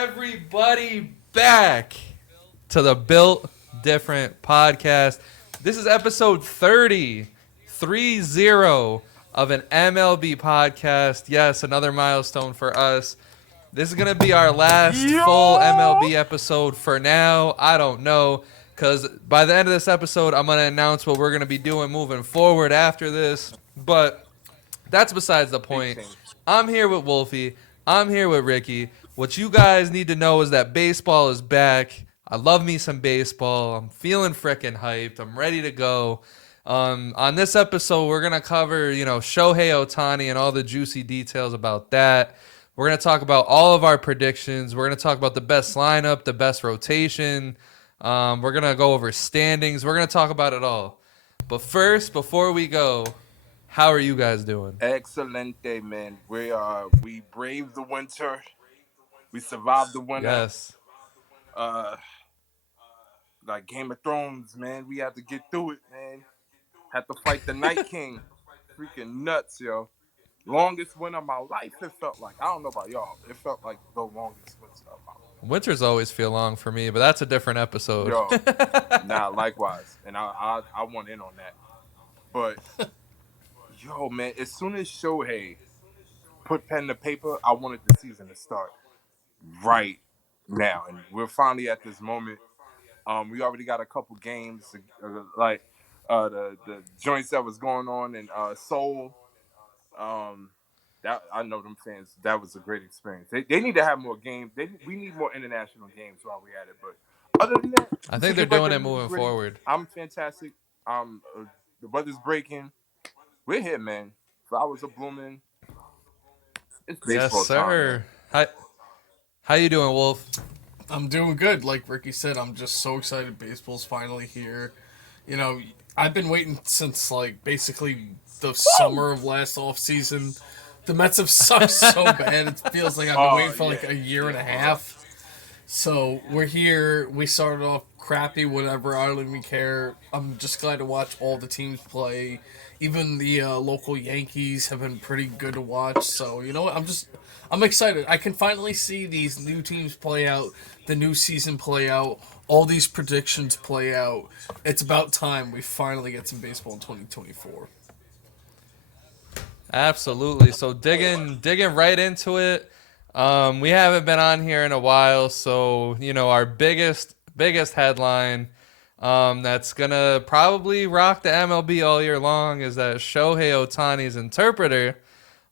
everybody back to the Built Different podcast. This is episode 30 of an MLB podcast. Yes, another milestone for us. This is going to be our last full MLB episode for now. I don't know, because by the end of this episode, I'm going to announce what we're going to be doing moving forward after this. But that's besides the point. I'm here with Wolfie. I'm here with Ricky. What you guys need to know is that baseball is back. I love me some baseball. I'm feeling freaking hyped. I'm ready to go. On this episode, we're going to cover, Shohei Ohtani and all the juicy details about that. We're going to talk about all of our predictions. We're going to talk about the best lineup, the best rotation. We're going to go over standings. We're going to talk about it all. But first, before we go, how are you guys doing? Excelente, man. We braved the winter. We survived the winter. Yes. Like Game of Thrones, man. We had to get through it, man. Had to fight the Night King. Freaking nuts, yo. Longest winter of my life, it felt like. I don't know about y'all. It felt like the longest winter of my life. Winters always feel long for me, but that's a different episode. Yo, likewise. And I want in on that. But, yo, man, as soon as Shohei put pen to paper, I wanted the season to start right now. And we're finally at this moment. We already got a couple games, the joints that was going on in Seoul. That I know them fans. That was a great experience. They need to have more games. We need more international games while we at it. But other than that, I think they're doing it moving forward. I'm fantastic. The weather's breaking. We're here, man. Flowers are blooming. It's baseball yes, sir. Time, How you doing, Wolf? I'm doing good. Like Ricky said, I'm just so excited baseball's finally here. I've been waiting since basically the summer of last offseason. The Mets have sucked so bad. It feels like I've been waiting for a year and a half. So we're here. We started off crappy, whatever. I don't even care. I'm just glad to watch all the teams play. Even the local Yankees have been pretty good to watch. So, you know what? I'm excited. I can finally see these new teams play out, the new season play out, all these predictions play out. It's about time we finally get some baseball in 2024. Absolutely. So digging right into it. We haven't been on here in a while, so our biggest headline that's gonna probably rock the MLB all year long is that Shohei Ohtani's interpreter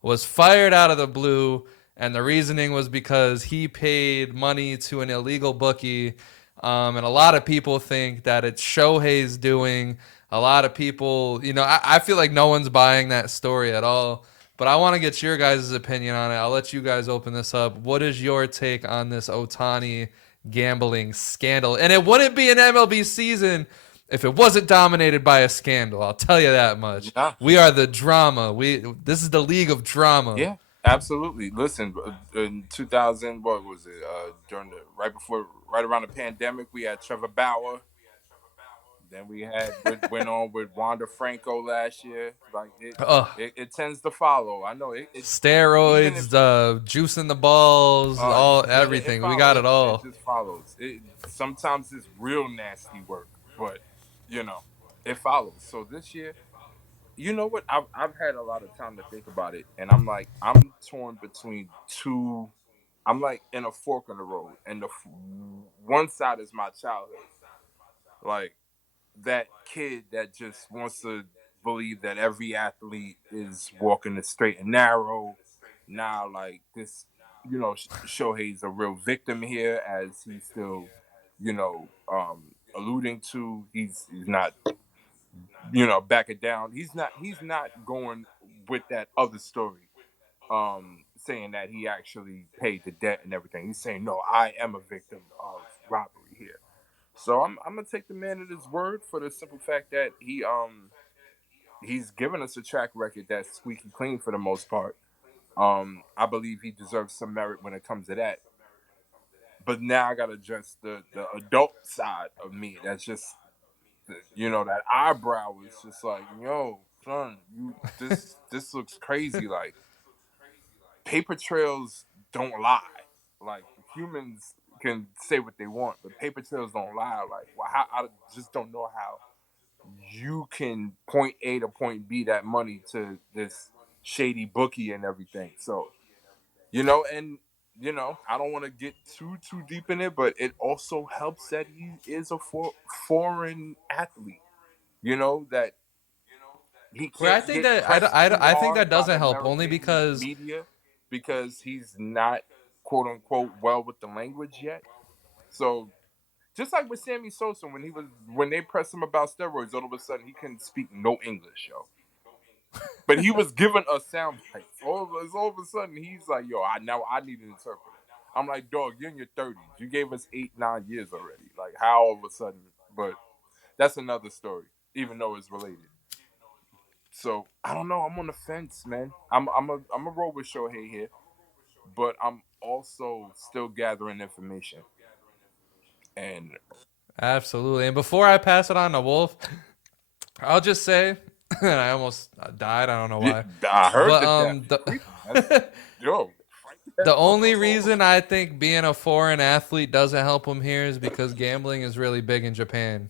was fired out of the blue, and the reasoning was because he paid money to an illegal bookie. And a lot of people think that it's Shohei's doing. A lot of people, I feel like no one's buying that story at all. But I want to get your guys' opinion on it. I'll let you guys open this up. What is your take on this Ohtani gambling scandal? And it wouldn't be an MLB season if it wasn't dominated by a scandal. I'll tell you that much. Yeah. We are the drama. This is the league of drama. Yeah, absolutely. Listen, in 2000, what was it? Right around the pandemic, we had Trevor Bauer. Then we went on with Wander Franco last year. It tends to follow. I know it. Steroids, juicing the balls, everything. We got it all. It just follows. Sometimes it's real nasty work, but it follows. So this year, you know what? I've had a lot of time to think about it, and I'm torn between two. I'm in a fork in the road, and one side is my childhood, that kid that just wants to believe that every athlete is walking the straight and narrow. Now, this, Shohei's a real victim here, as he's still, alluding to. He's not, backing down. He's not going with that other story, saying that he actually paid the debt and everything. He's saying, no, I am a victim of robbery here. So I'm gonna take the man at his word for the simple fact that he's given us a track record that's squeaky clean for the most part. I believe he deserves some merit when it comes to that. But now I gotta address the adult side of me. That's just that eyebrow is just yo, son, this looks crazy. Paper trails don't lie. humans can say what they want, but paper trails don't lie. Like, well, I just don't know how you can point A to point B that money to this shady bookie and everything. So, and I don't want to get too deep in it, but it also helps that he is a foreign athlete. That he Where I can't think get that pressed too I think that hard by the doesn't help only American because media because he's not quote unquote well with the language yet. So just like with Sammy Sosa when they pressed him about steroids, all of a sudden he couldn't speak no English, yo. But he was given a sound bite. All of a sudden he's like, yo, now I need an interpreter. I'm like, dog, you're in your 30s. You gave us 8-9 years already. Like how all of a sudden? But that's another story, even though it's related. So I don't know. I'm on the fence, man. I'm a roll with Shohei here, but I'm also still gathering information. And absolutely. And before I pass it on to Wolf, I'll just say, and I almost died. I don't know why, I heard but the death. Yo, the only reason I think being a foreign athlete doesn't help him here is because gambling is really big in Japan.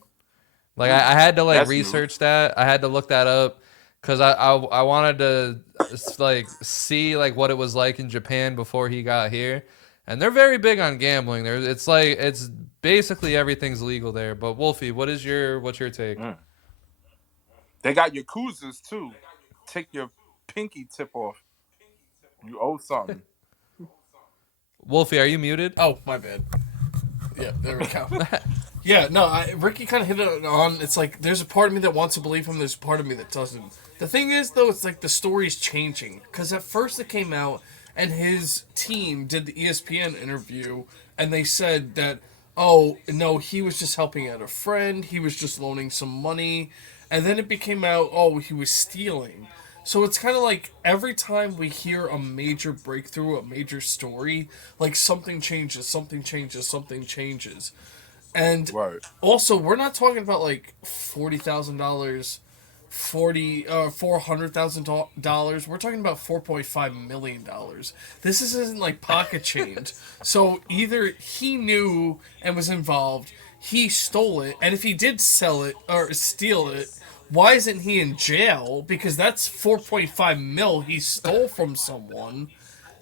Like I had to that's research that. I had to look that up because I wanted to see what it was like in Japan before he got here, and they're very big on gambling. It's basically everything's legal there. But Wolfie, what's your take? Mm. They got Yakuzas too. Take your pinky tip off. You owe something. Wolfie, are you muted? Oh, my bad. Yeah, there we go. Yeah, no, Ricky kind of hit it on. It's like there's a part of me that wants to believe him. There's a part of me that doesn't. The thing is, though, it's like the story's changing. Because at first it came out, and his team did the ESPN interview, and they said that, oh, no, he was just helping out a friend. He was just loaning some money. And then it became out, oh, he was stealing. So it's kind of like every time we hear a major breakthrough, a major story, like something changes, something changes, something changes. And Right. also, we're not talking about like $40,000, $400,000. We're talking about $4.5 million. This isn't like pocket change. So either he knew and was involved, he stole it, and if he did sell it or steal it, why isn't he in jail? Because that's 4.5 mil he stole from someone.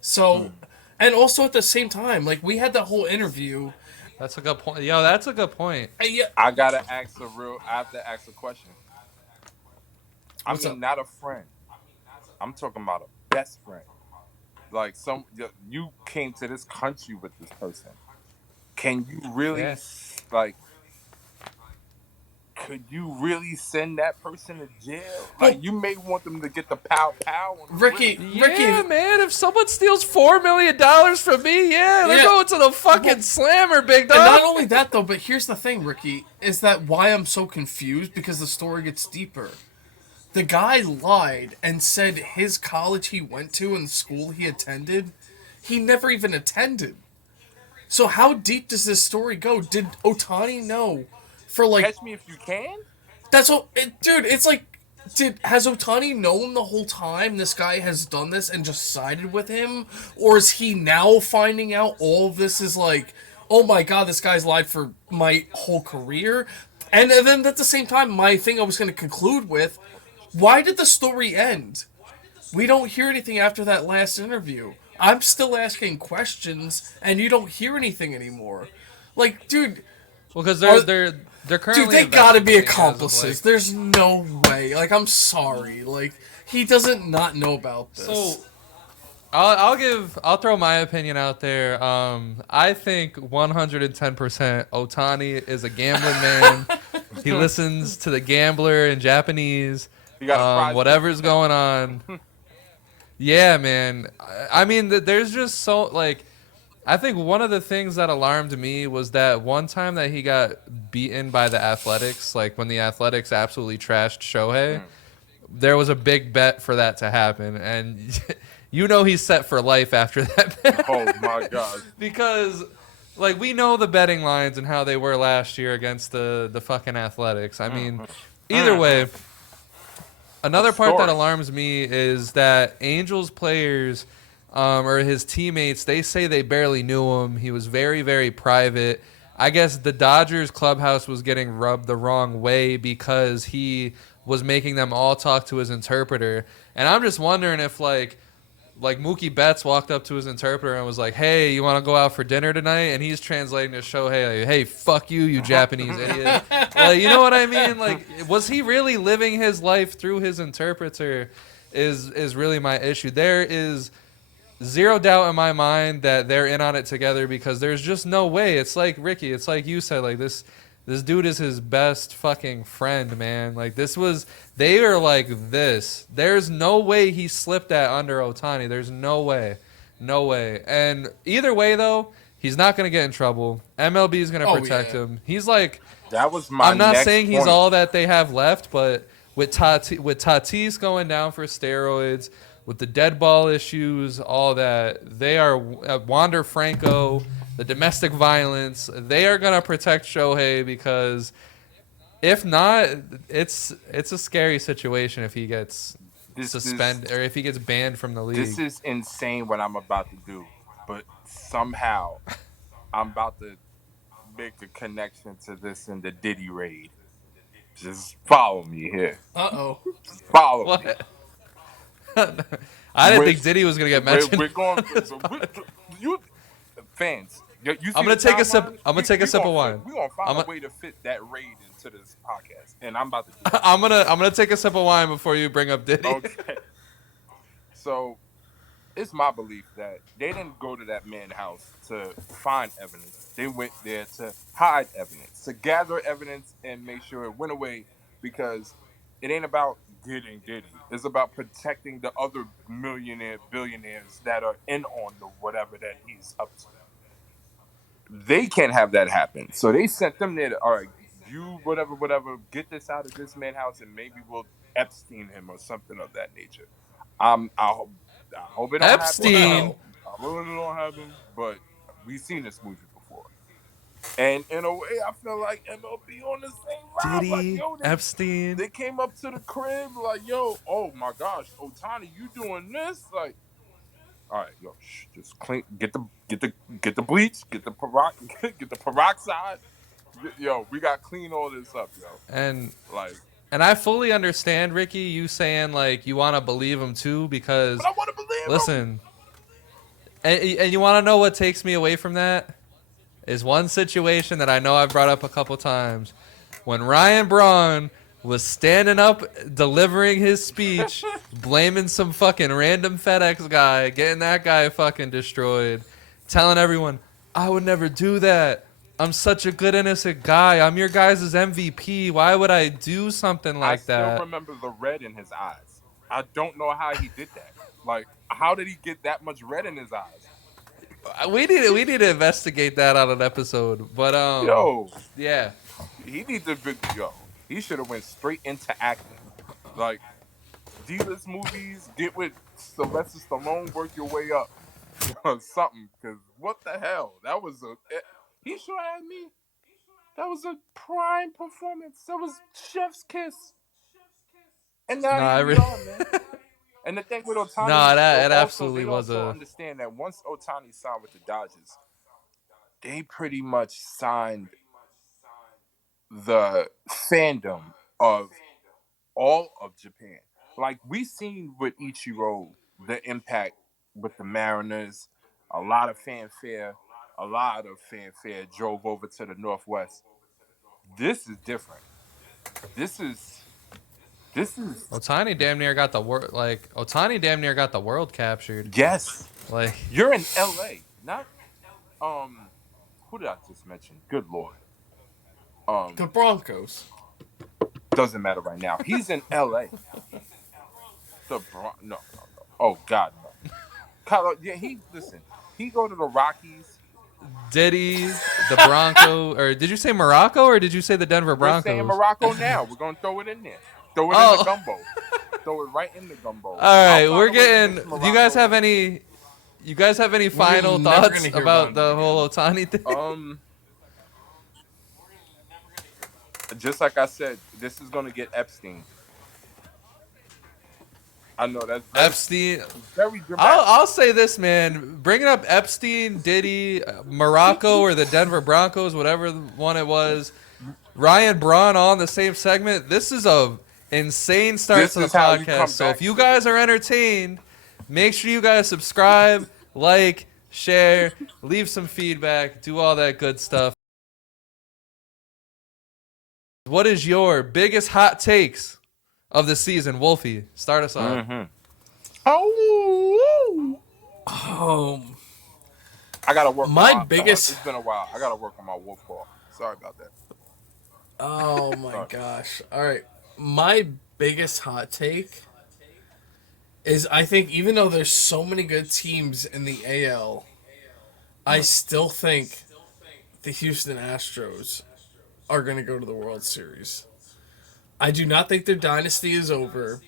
So, and also at the same time, like we had that whole interview. That's a good point. Yo, that's a good point. Yeah. I have to ask a question. What's up? Not a friend. I'm talking about a best friend. Like you came to this country with this person. Can you really Yeah. could you really send that person to jail? Like you may want them to get the pow on the Ricky, rim. Yeah, man. If someone steals $4 million from me, they're going to the fucking slammer, big dog. And not only that, though, but here's the thing, Ricky, is that why I'm so confused, because the story gets deeper. The guy lied and said his college he went to and the school he attended, he never even attended. So how deep does this story go? Did Ohtani know for like... Catch me if you can? That's all... dude, it's like... Has Ohtani known the whole time this guy has done this and just sided with him? Or is he now finding out all of this is like, oh my god, this guy's lied for my whole career? And then at the same time, my thing I was going to conclude with, why did the story end? We don't hear anything after that last interview. I'm still asking questions, and you don't hear anything anymore. Like, dude... Well, because they're currently... Dude, they gotta be investigating accomplices. There's no way. Like, I'm sorry. Like, he doesn't not know about this. So, I'll throw my opinion out there. I think 110% Ohtani is a gambling man. He listens to the Gambler in Japanese. Whatever's going on. Yeah, man. I mean, there's just so I think one of the things that alarmed me was that one time that he got beaten by the Athletics, like when the Athletics absolutely trashed Shohei, there was a big bet for that to happen, and he's set for life after that bet. Oh my god! Because we know the betting lines and how they were last year against the fucking Athletics. I mean, either way. Another part that alarms me is that Angels players or his teammates, they say they barely knew him. He was very, very private. I guess the Dodgers clubhouse was getting rubbed the wrong way because he was making them all talk to his interpreter. And I'm just wondering if like Mookie Betts walked up to his interpreter and was like, "Hey, you want to go out for dinner tonight?" And he's translating to Shohei, like, "Hey, fuck you, you Japanese idiot." Like, you know what I mean? Like, was he really living his life through his interpreter? Is really my issue. There is zero doubt in my mind that they're in on it together because there's just no way. It's like Ricky. It's like you said. Like this dude is his best fucking friend, man. Like they are like this. There's no way he slipped that under Ohtani. There's no way. No way. And either way, though, he's not going to get in trouble. MLB is going to protect him. He's like, that was my I'm not next saying he's point. all that they have left, but with Tatis going down for steroids, with the dead ball issues, all that, they are Wander Franco, the domestic violence. They are gonna protect Shohei because if not, it's a scary situation if he gets suspended or if he gets banned from the league. This is insane what I'm about to do, but somehow I'm about to make a connection to this in the Diddy raid. Just follow me here. Just follow me. I didn't think Diddy was gonna get mentioned. We're going. You fans. You see I'm gonna take a sip. timeline? I'm gonna take a sip of wine. We're gonna find a way to fit that raid into this podcast, and I'm about to do it. I'm gonna take a sip of wine before you bring up Diddy. Okay. So it's my belief that they didn't go to that man's house to find evidence. They went there to hide evidence, to gather evidence and make sure it went away, because it ain't about getting Diddy. It's about protecting the other billionaires that are in on the whatever that he's up to. They can't have that happen. So they sent them there to, all right, you whatever, get this out of this man's house and maybe we'll Epstein him or something of that nature. I hope it don't Epstein. happen. I really don't happen, but we've seen this movie before. And in a way, I feel like MLB on the same vibe. Diddy, like, yo, Epstein. They came up to the crib like, yo, oh my gosh, Ohtani, you doing this? Like, all right, yo, just clean, get the bleach, get the peroxide. Yo, we got to clean all this up, yo. And like, I fully understand, Ricky, you saying like you want to believe him too because but I want to believe him. Listen, and you want to know what takes me away from that? Is one situation that I know I've brought up a couple times. When Ryan Braun was standing up, delivering his speech, blaming some fucking random FedEx guy, getting that guy fucking destroyed, telling everyone, I would never do that. I'm such a good, innocent guy. I'm your guys' MVP. Why would I do something like that? I still remember the red in his eyes. I don't know how he did that. Like, how did he get that much red in his eyes? We need to investigate that on an episode. But yeah, he he should have went straight into acting. Like, D-list movies, get with Sylvester Stallone, work your way up or something. Because what the hell? That was he sure had me. That was a prime performance. That was chef's kiss. And now man. And the thing with Ohtani, it absolutely was a. Understand that once Ohtani signed with the Dodgers, they pretty much signed the fandom of all of Japan. Like, we seen with Ichiro the impact with the Mariners. A lot of fanfare drove over to the Northwest. This is different. This is Ohtani damn near got the world. Like, Ohtani damn near got the world captured. Yes. Like, you're in L.A., not who did I just mention? Good Lord. The Broncos. Doesn't matter right now. He's in L.A. No. Oh God, no. He go to the Rockies. Diddy, the Bronco, or did you say Morocco or did you say the Denver Broncos? We're saying Morocco now. We're gonna throw it in there. Throw it in the gumbo. Throw it right in the gumbo. All right, we're getting. Do you guys have any? You guys have any final thoughts about the whole Ohtani thing? Just like I said, this is gonna get Epstein. I know that's Epstein. very dramatic. I'll say this, man. Bringing up Epstein, Diddy, Morocco, or the Denver Broncos, whatever one it was, Ryan Braun on the same segment. This is a insane start This to the is how you podcast. come So if back you to guys the. are entertained, make sure you guys subscribe, like, share, leave some feedback, do all that good stuff. What is your biggest hot takes of the season, Wolfie? Start us off. Mm-hmm. Oh, Um, I gotta work on my my. biggest. It's been a while. I gotta work on my wolf call. Sorry about that. Oh my Sorry. gosh! All right, my biggest hot take is I think even though there's so many good teams in the AL, I still think the Houston Astros are going to go to the World Series. I do not think their dynasty is over.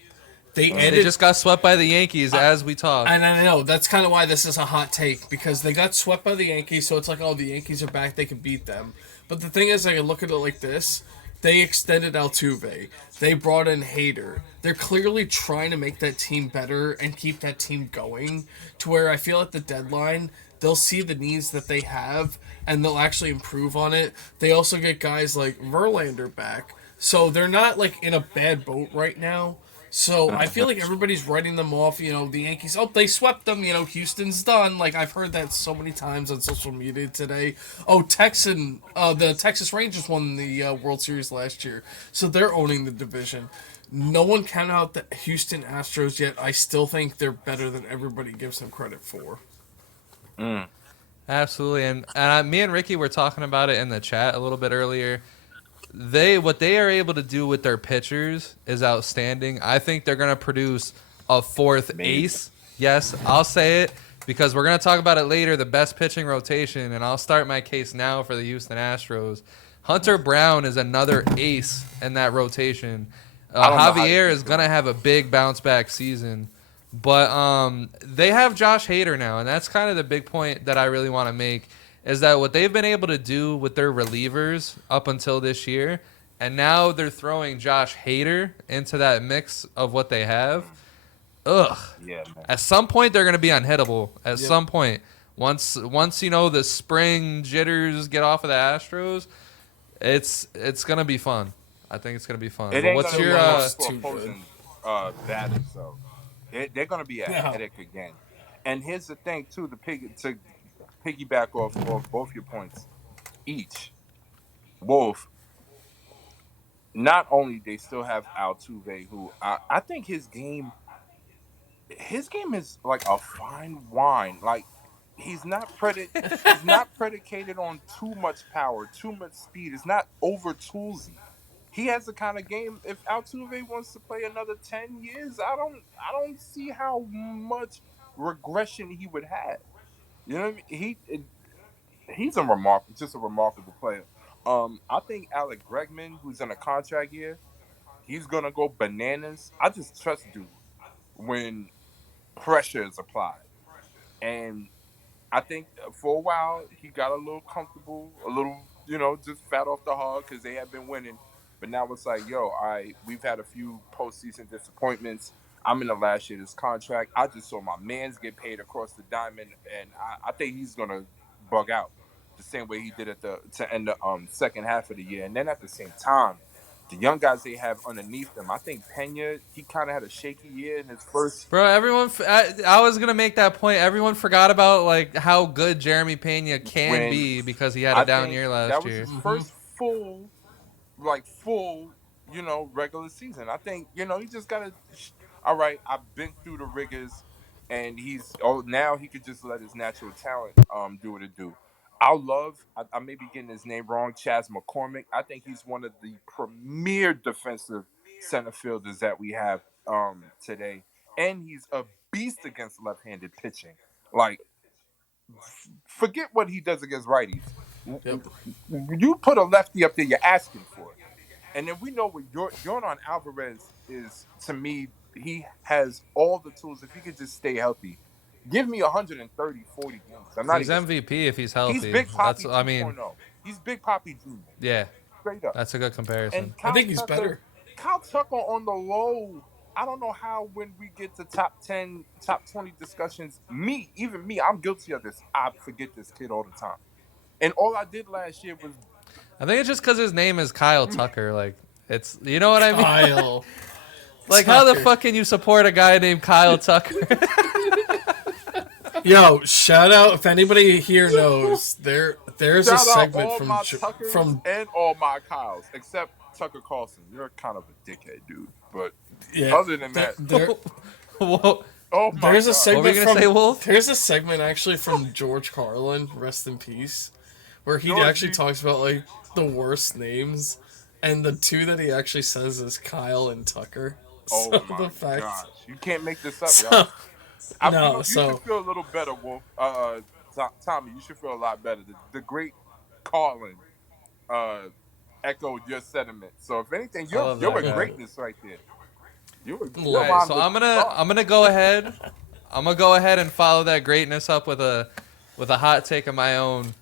They They ended. just got swept by the Yankees as we talk. And I know that's kind of why this is a hot take because they got swept by the Yankees, so it's like, oh, the Yankees are back; they can beat them. But the thing is, I can look at it like this: they extended Altuve, they brought in Hader. They're clearly trying to make that team better and keep that team going. To where I feel at the deadline, they'll see the needs that they have and they'll actually improve on it. They also get guys like Verlander back, so they're not like in a bad boat right now. So I feel like everybody's writing them off. You know, the Yankees. Oh, they swept them. You know, Houston's done. Like I've heard that so many times on social media today. Oh, the Texas Rangers won the World Series last year, so they're owning the division. No one counted out the Houston Astros yet. I still think they're better than everybody gives them credit for. Absolutely, and me and Ricky were talking about it in the chat a little bit earlier. What they are able to do with their pitchers is outstanding. I think they're going to produce a fourth ace. Yes, I'll say it because we're going to talk about it later, the best pitching rotation, and I'll start my case now for the Houston Astros. Hunter Brown is another ace in that rotation. I don't know how Javier they is do going to it. have a big bounce back season. But they have Josh Hader now, and that's kind of the big point that I really want to make is that what they've been able to do with their relievers up until this year, and now they're throwing Josh Hader into that mix of what they have. Ugh. Yeah, man. At some point, they're going to be unhittable. At Yep. some point, once the spring jitters get off of the Astros, it's going to be fun. I think it's going to be fun. It But ain't what's gonna be your fun for too good. opposing batters, though. They're gonna be a No. headache again. And here's the thing, too, to piggyback off both your points. Each Wolf, not only they still have Altuve, who I think his game is like a fine wine. Like he's not predicated on too much power, too much speed. It's not over toolsy. He has the kind of game. If Altuve wants to play another 10 years, I don't see how much regression he would have. You know what I mean? He's just a remarkable player. I think Alec Bregman, who's in a contract year, he's gonna go bananas. I just trust dude when pressure is applied, and I think for a while he got a little comfortable, a little, just fat off the hog because they have been winning. But now it's like, yo, we've had a few postseason disappointments. I'm in the last year of this contract. I just saw my man's get paid across the diamond, and I think he's gonna bug out the same way he did to end the second half of the year. And then at the same time, the young guys they have underneath them, I think Pena, he kind of had a shaky year in his first. Bro, I was gonna make that point. Everyone forgot about like how good Jeremy Pena can When be because he had a I down think year that last was year. his first full, regular season. I think, he just got to, all right, I've been through the rigors, and now he could just let his natural talent do what it do. I may be getting his name wrong, Chaz McCormick. I think he's one of the premier defensive center fielders that we have today. And he's a beast against left-handed pitching. Like, forget what he does against righties. Yep. You put a lefty up there, you're asking for it. And then we know what Yordan Alvarez is. To me, he has all the tools. If he could just stay healthy, give me 130, 40 games. I'm not He's even. MVP if he's He's healthy. Big Poppy That's 2.0. He's Big Poppy Jr. yeah, Straight up. that's a good comparison. And I Kyle think he's Tucker, better. Kyle Tucker on the low. I don't know how when we get to top 10, top 20 discussions, even me, I'm guilty of this. I forget this kid all the time. And all I did last year was I think it's just because his name is Kyle Tucker. Like, it's, you know what I mean? Kyle Like, how the Tucker. fuck can you support a guy named Kyle Tucker? Yo, shout out if anybody here knows. There's a shout out segment all from my Tuckers from and all my Kyles, except Tucker Carlson. You're kind of a dickhead, dude. But yeah. other than that, Whoa. oh my There's a God. segment What were you gonna from say, Wolf? There's a segment actually from George Carlin, rest in peace, where he Georgie. actually talks about like the worst names, and the two that he actually says is Kyle and Tucker. Oh So my the fact, gosh. You can't make this up, so, y'all. no, You so should feel a little better, Wolf. Tommy, you should feel a lot better. The great Carlin echoed your sentiment. So if anything, I love you're that a guy. greatness right there. You're All right, so I'm gonna go ahead. I'm gonna go ahead and follow that greatness up with a hot take of my own.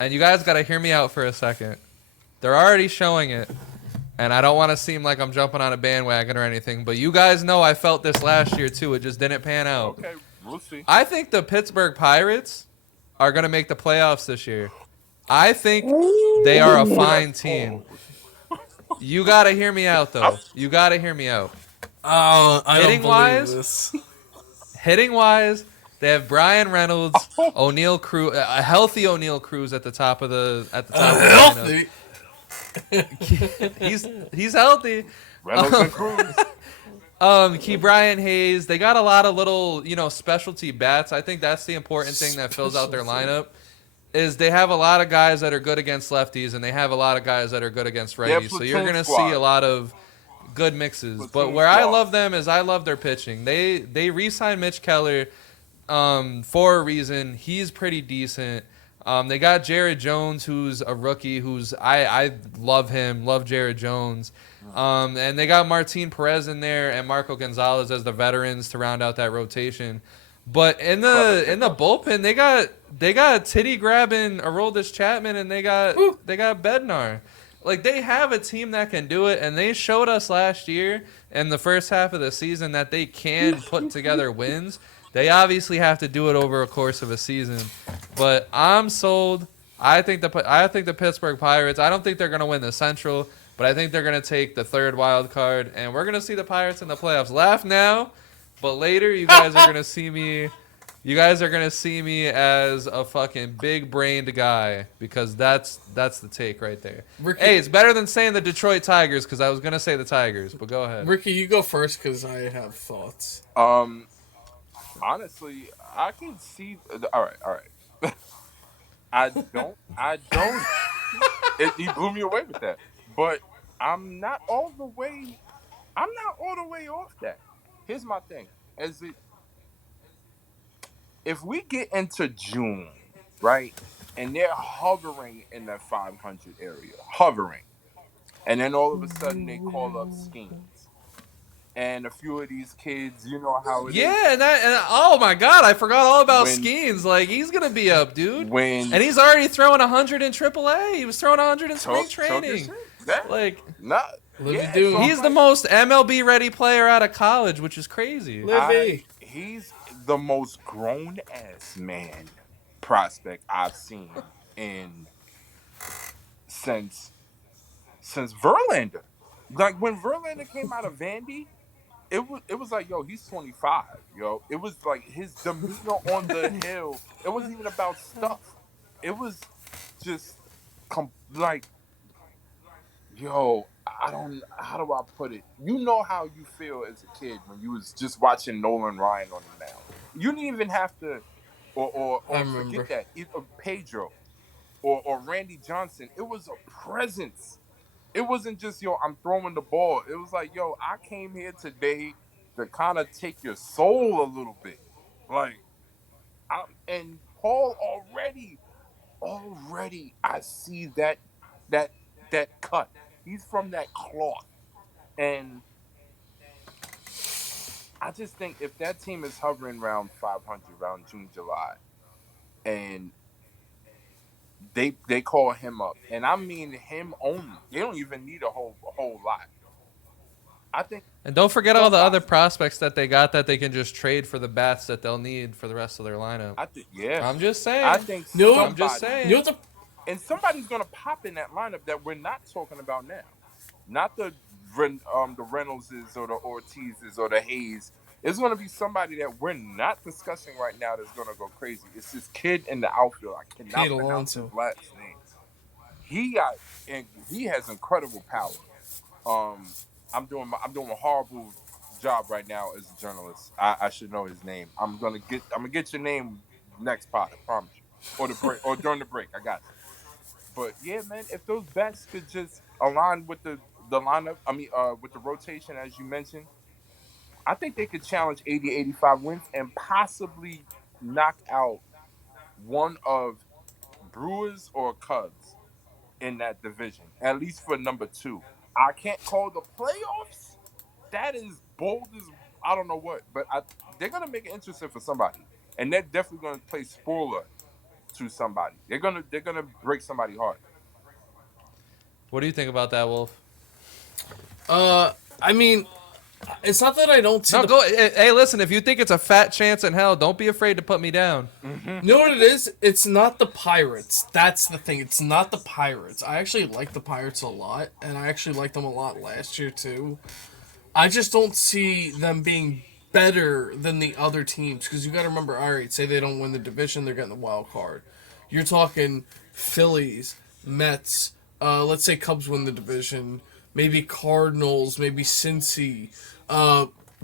And you guys gotta hear me out for a second. They're already showing it, and I don't want to seem like I'm jumping on a bandwagon or anything. But you guys know I felt this last year too. It just didn't pan out. Okay, we'll see. I think the Pittsburgh Pirates are gonna make the playoffs this year. I think they are a fine team. You gotta hear me out though. You gotta hear me out. I don't Hitting believe wise? this. Hitting wise, they have Brian Reynolds, O'Neal Cruz, a healthy O'Neal Cruz at the top of the Healthy. lineup. He's healthy. Reynolds and Cruz. Key Brian Hayes. They got a lot of little, specialty bats. I think that's the important thing that fills out their lineup. Is they have a lot of guys that are good against lefties, and they have a lot of guys that are good against righties. So you're gonna see a lot of good mixes. But where I love them is I love their pitching. They re-signed Mitch Keller for a reason. He's pretty decent. They got Jared Jones, who's a rookie, who's I love him, love Jared Jones. And they got Martin Perez in there and Marco Gonzalez as the veterans to round out that rotation. But in the bullpen, they got titty grabbing Aroldis Chapman, and they got Bednar. Like, they have a team that can do it, and they showed us last year in the first half of the season that they can put together wins. They obviously have to do it over a course of a season, but I'm sold. I think the Pittsburgh Pirates. I don't think they're gonna win the Central, but I think they're gonna take the third wild card, and we're gonna see the Pirates in the playoffs. Laugh now, but later you guys are gonna see me. You guys are gonna see me as a fucking big-brained guy because that's the take right there. Ricky, Hey, it's better than saying the Detroit Tigers because I was gonna say the Tigers, but go ahead. Ricky, you go first because I have thoughts. Honestly, I can see. All right. I don't. He blew me away with that, but I'm not all the way. I'm not all the way off that. Here's my thing: if we get into June, right, and they're hovering in that 500 area, hovering, and then all of a sudden they call up Skeens, and a few of these kids, you know how it is. Yeah, and oh my god, I forgot all about Skeens. Like, he's gonna be up, dude. And he's already throwing 100 in AAA. He was throwing 100 in spring training. Like, he's the most MLB ready player out of college, which is crazy. He's the most grown ass man prospect I've seen since Verlander. Like, when Verlander came out of Vandy, it was like, yo, he's 25, yo. It was like his demeanor on the hill. It wasn't even about stuff. It was just like, yo, how do I put it? You know how you feel as a kid when you was just watching Nolan Ryan on the mound. You didn't even have to, or forget that. Either Pedro or Randy Johnson. It was a presence. It wasn't just, yo, I'm throwing the ball. It was like, yo, I came here today to kind of take your soul a little bit. Like, and Paul already, I see that cut. He's from that cloth. And I just think if that team is hovering around 500, around June, July, and they call him up, and I mean him only. They don't even need a whole lot. I think And don't forget all the other somebody. prospects that they got that they can just trade for the bats that they'll need for the rest of their lineup. I think yeah. I'm just I saying. think No, I'm just somebody, you know saying. what and somebody's gonna pop in that lineup that we're not talking about now. Not the Reynoldses or the Ortizes or the Hayes. It's gonna be somebody that we're not discussing right now that's gonna go crazy. It's this kid in the outfield. I Kate cannot pronounce his Alonso. last name. He got and he has incredible power. I'm doing a horrible job right now as a journalist. I should know his name. I'm gonna get your name next pod. I promise you. Or the break or during the break. I got you. But yeah, man, if those bats could just align with the lineup, with the rotation as you mentioned, I think they could challenge 80, 85 wins and possibly knock out one of Brewers or Cubs in that division, at least for number two. I can't call the playoffs. That is bold as I don't know what, but they're gonna make it interesting for somebody, and they're definitely gonna play spoiler to somebody. They're gonna break somebody's heart. What do you think about that, Wolf? I mean, it's not that I don't see No, the. go. Hey, listen. If you think it's a fat chance in hell, don't be afraid to put me down. You know what it is? It's not the Pirates. That's the thing. It's not the Pirates. I actually like the Pirates a lot, and I actually liked them a lot last year too. I just don't see them being better than the other teams because you got to remember. All right, say they don't win the division, they're getting the wild card. You're talking Phillies, Mets. Let's say Cubs win the division. Maybe Cardinals. Maybe Cincy.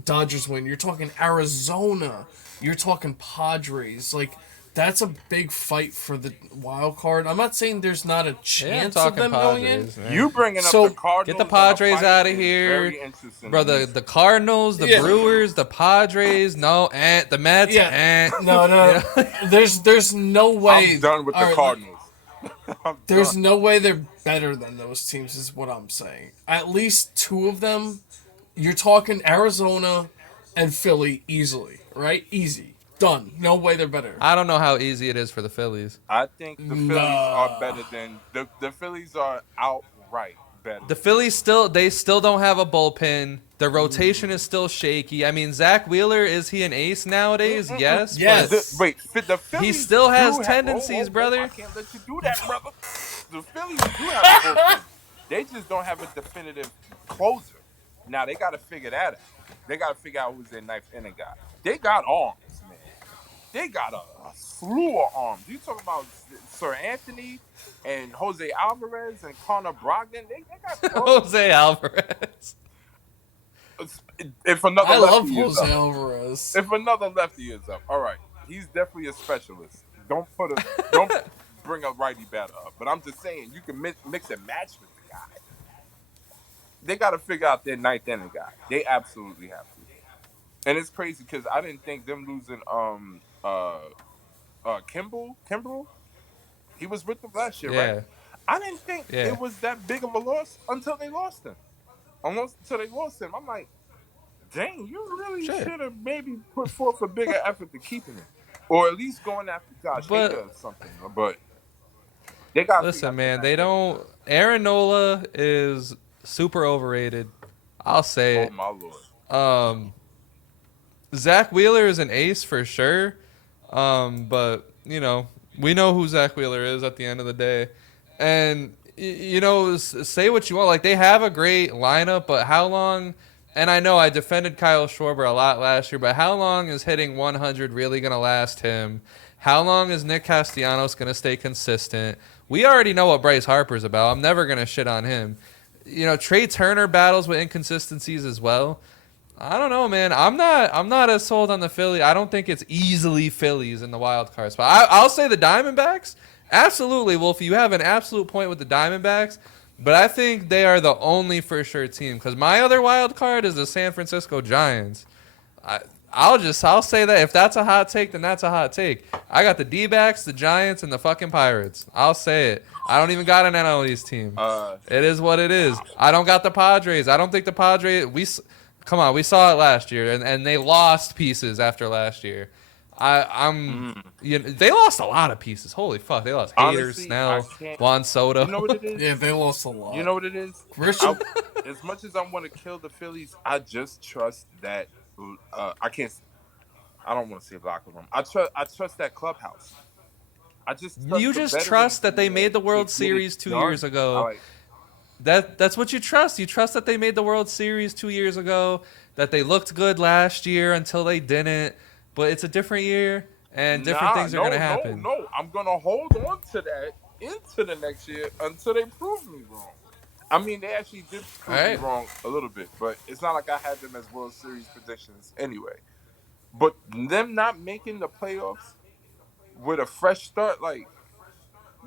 Dodgers win. You're talking Arizona. You're talking Padres. Like that's a big fight for the wild card. I'm not saying there's not a Yeah, I'm chance of talking them going in. Padres. Man. You bringing up So, the Cardinals? Get the Padres on a out fight of is here, very interesting, bro. The Cardinals, the Yeah. Brewers, the Padres. No, the Mets. Yeah. No. There's no way. I'm done with All the right, Cardinals. I'm There's done. no way they're better than those teams, is what I'm saying. At least two of them, you're talking Arizona and Philly easily, right? Easy. Done. No way they're better. I don't know how easy it is for the Phillies. I think the Phillies are Nah. better than the Phillies are outright better. The Phillies still don't have a bullpen. The rotation is still shaky. I mean, Zach Wheeler, is he an ace nowadays? Yes. Yes. The Phillies still has do tendencies, brother. I can't let you do that, brother. The Phillies do have a bullpen. They just don't have a definitive closer. Now they got to figure that out. They got to figure out who's their ninth inning guy. They got arms, man. They got a slew of arms. You talking about Sir Anthony and Jose Alvarez and Connor Brogdon? They got Jose Alvarez. If another I love lefty is Jose up. Alvarez. If another lefty is up, all right, he's definitely a specialist. Don't bring a righty batter up. But I'm just saying, you can mix and match with the guy. They got to figure out their ninth inning guy. They absolutely have to. And it's crazy because I didn't think them losing Kimbrel, he was with them last year, Yeah. right? I didn't think Yeah. it was that big of a loss until they lost him. Almost until they lost him. I'm like, dang, you really Sure. should have maybe put forth a bigger effort to keeping him. Or at least going after Josh But- Hader or something. But they got Listen, man, they don't. Aaron Nola is super overrated. I'll say Oh it. my lord. Zach Wheeler is an ace for sure. But we know who Zach Wheeler is at the end of the day. And say what you want. Like, they have a great lineup, but how long? And I know I defended Kyle Schwarber a lot last year, but how long is hitting 100 really going to last him? How long is Nick Castellanos going to stay consistent? We already know what Bryce Harper's about. I'm never going to shit on him. Trey Turner battles with inconsistencies as well. I don't know, man. I'm not as sold on the Philly. I don't think it's easily Phillies in the wild card spot. I'll say the Diamondbacks. Absolutely, Wolf. You have an absolute point with the Diamondbacks, but I think they are the only for sure team because my other wild card is the San Francisco Giants. I'll say that if that's a hot take, then that's a hot take. I got the D-backs, the Giants, and the fucking Pirates. I'll say it. I don't even got an NL East team. It is what it is. I don't got the Padres. I don't think the Padres. Come on, we saw it last year, and they lost pieces after last year. I'm. Mm. They lost a lot of pieces. Holy fuck, they lost Hader, Honestly, I Snell, can't. Juan Soto. You know what it is? Yeah, they lost a You lot. know what it is? Grisham. As much as I want to kill the Phillies, I just trust that. I can't. I don't want to say locker room. I trust that clubhouse. I just trust You the just veterans trust that they made the to World get it Series 2 years done. I ago. like. That's what you trust. You trust that they made the World Series 2 years ago. That they looked good last year until they didn't. But it's a different year, and different Nah, things are no, gonna no, happen. no. I'm gonna hold on to that into the next year until they prove me wrong. I mean, they actually did All prove me right. wrong a little bit, but it's not like I had them as World Series predictions anyway. But them not making the playoffs with a fresh start, like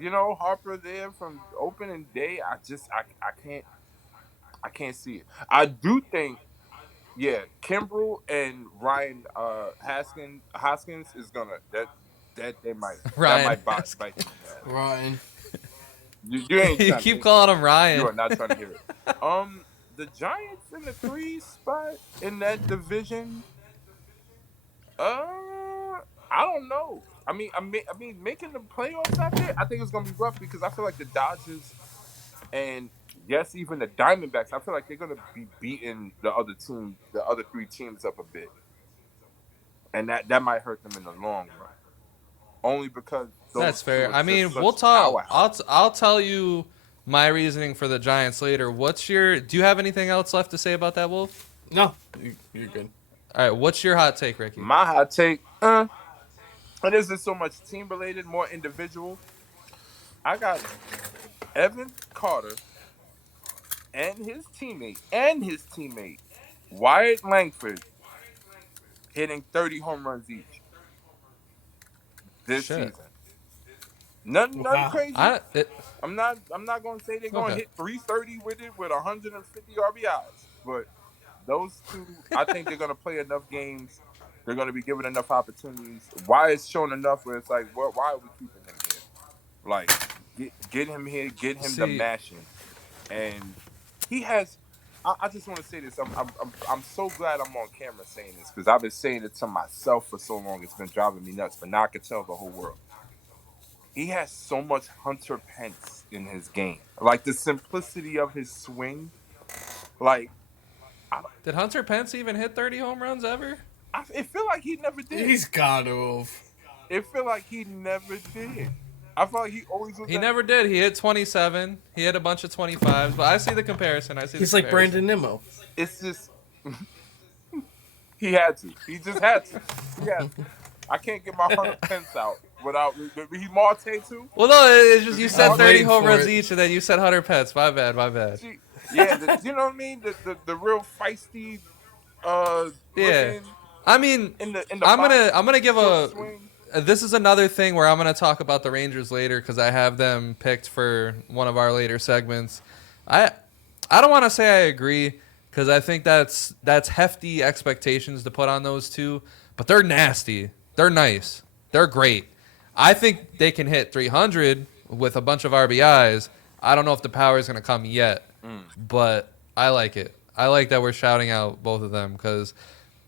Harper there from opening day, I can't see it. I do think, yeah, Kimbrel and Ryan Hoskins is gonna that they might that Ryan might Haskins. bite them in the ass. Ryan. You ain't You trying keep to. calling him You Ryan. are not trying to hear it. The Giants in the 3 spot in that division. I don't know. I mean, making the playoffs out there, I think it's gonna be rough because I feel like the Dodgers and yes, even the Diamondbacks, I feel like they're gonna be beating the other 3 teams up a bit, and that might hurt them in the long run. Only because That's those two fair. are I just mean, we'll such talk. powerhouses. I'll tell you my reasoning for the Giants later. Do you have anything else left to say about that, Wolf? No, you're good. All right. What's your hot take, Ricky? My hot take, it isn't so much team related, more individual. I got Evan Carter and his teammate Wyatt Langford hitting 30 home runs each this Shit. season. Nothing Wow. crazy. I it, I'm not gonna say they're gonna okay. hit 330 with it with 150 RBIs, but those two, I think they're gonna play enough games. They're gonna be given enough opportunities. Wyatt's shown enough where it's like, why are we keeping him here? Like, get him here, get him the See, mashing, and he has. I just want to say this. I'm so glad I'm on camera saying this because I've been saying it to myself for so long. It's been driving me nuts, but now I can tell the whole world. He has so much Hunter Pence in his game, like the simplicity of his swing. Like, I, did Hunter Pence even hit 30 home runs ever? it feel like he never did. He's got to have. It feel like he never did. I feel like he always was. He never did. He hit 27. He hit a bunch of 25s. But I see the comparison. He's like Brandon Nimmo. It's just he had to. He just had to. He had to. I can't get my Hunter Pence out without. He Marte too. Well, no, it's just you said I'm 30 waiting home for runs it. each, and then you said Hunter Pence. My bad. Yeah, you know what I mean. The real feisty. Yeah. Looking I mean, in the I'm body, gonna give short swing. this is another thing where I'm gonna talk about the Rangers later because I have them picked for one of our later segments. I don't want to say I agree because I think that's hefty expectations to put on those two, but they're nasty. They're nice. They're great. I think they can hit 300 with a bunch of RBIs. I don't know if the power is gonna come yet, but I like it. I like that we're shouting out both of them because.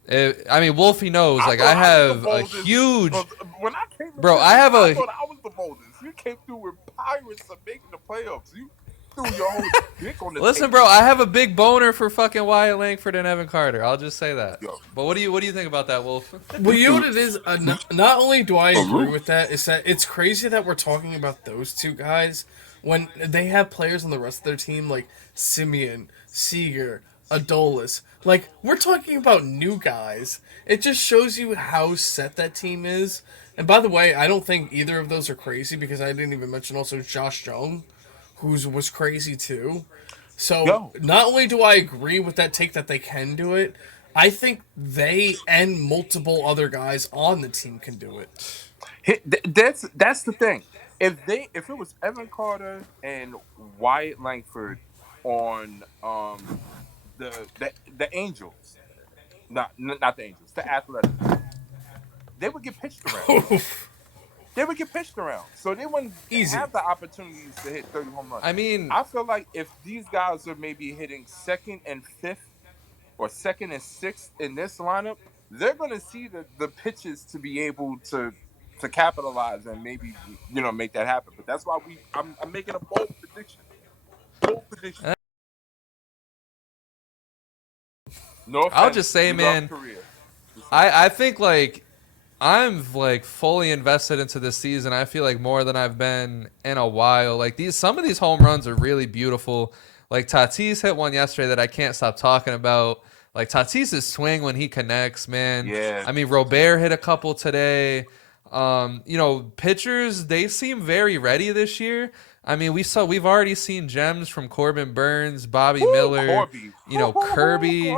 I mean, Wolfie knows. Like, I have a huge. When I came, Bro, I have a. thought I was the boldest. You came through with Pirates of making the playoffs. You threw your whole dick on the Listen, table. bro, I have a big boner for fucking Wyatt Langford and Evan Carter. I'll just say that. Yo. But what do you think about that, Wolf? Well, you know what it is? Not only do I agree with that, is that it's crazy that we're talking about those two guys when they have players on the rest of their team like Simeon, Seager, Adolis. Like, we're talking about new guys. It just shows you how set that team is. And by the way, I don't think either of those are crazy because I didn't even mention also Josh Jung, who was crazy too. So, not only do I agree with that take that they can do it, I think they and multiple other guys on the team can do it. That's the thing. If it was Evan Carter and Wyatt Langford on the Angels, not the Angels, the Athletics, they would get pitched around. They would get pitched around, so they wouldn't have the opportunities to hit 30 home runs. I mean, I feel like if these guys are maybe hitting second and fifth or second and sixth in this lineup, they're gonna see the pitches to be able to capitalize and maybe make that happen. But that's why I'm making a bold prediction. Bold prediction. No I'll offense, just say, we love man, Korea. I think like I'm like fully invested into this season. I feel like more than I've been in a while. Like some of these home runs are really beautiful. Like Tatis hit one yesterday that I can't stop talking about. Like Tatis's swing when he connects, man. Yeah. I mean, Robert hit a couple today. Pitchers, they seem very ready this year. I mean, we've already seen gems from Corbin Burns, Bobby Miller, Corby. Kirby,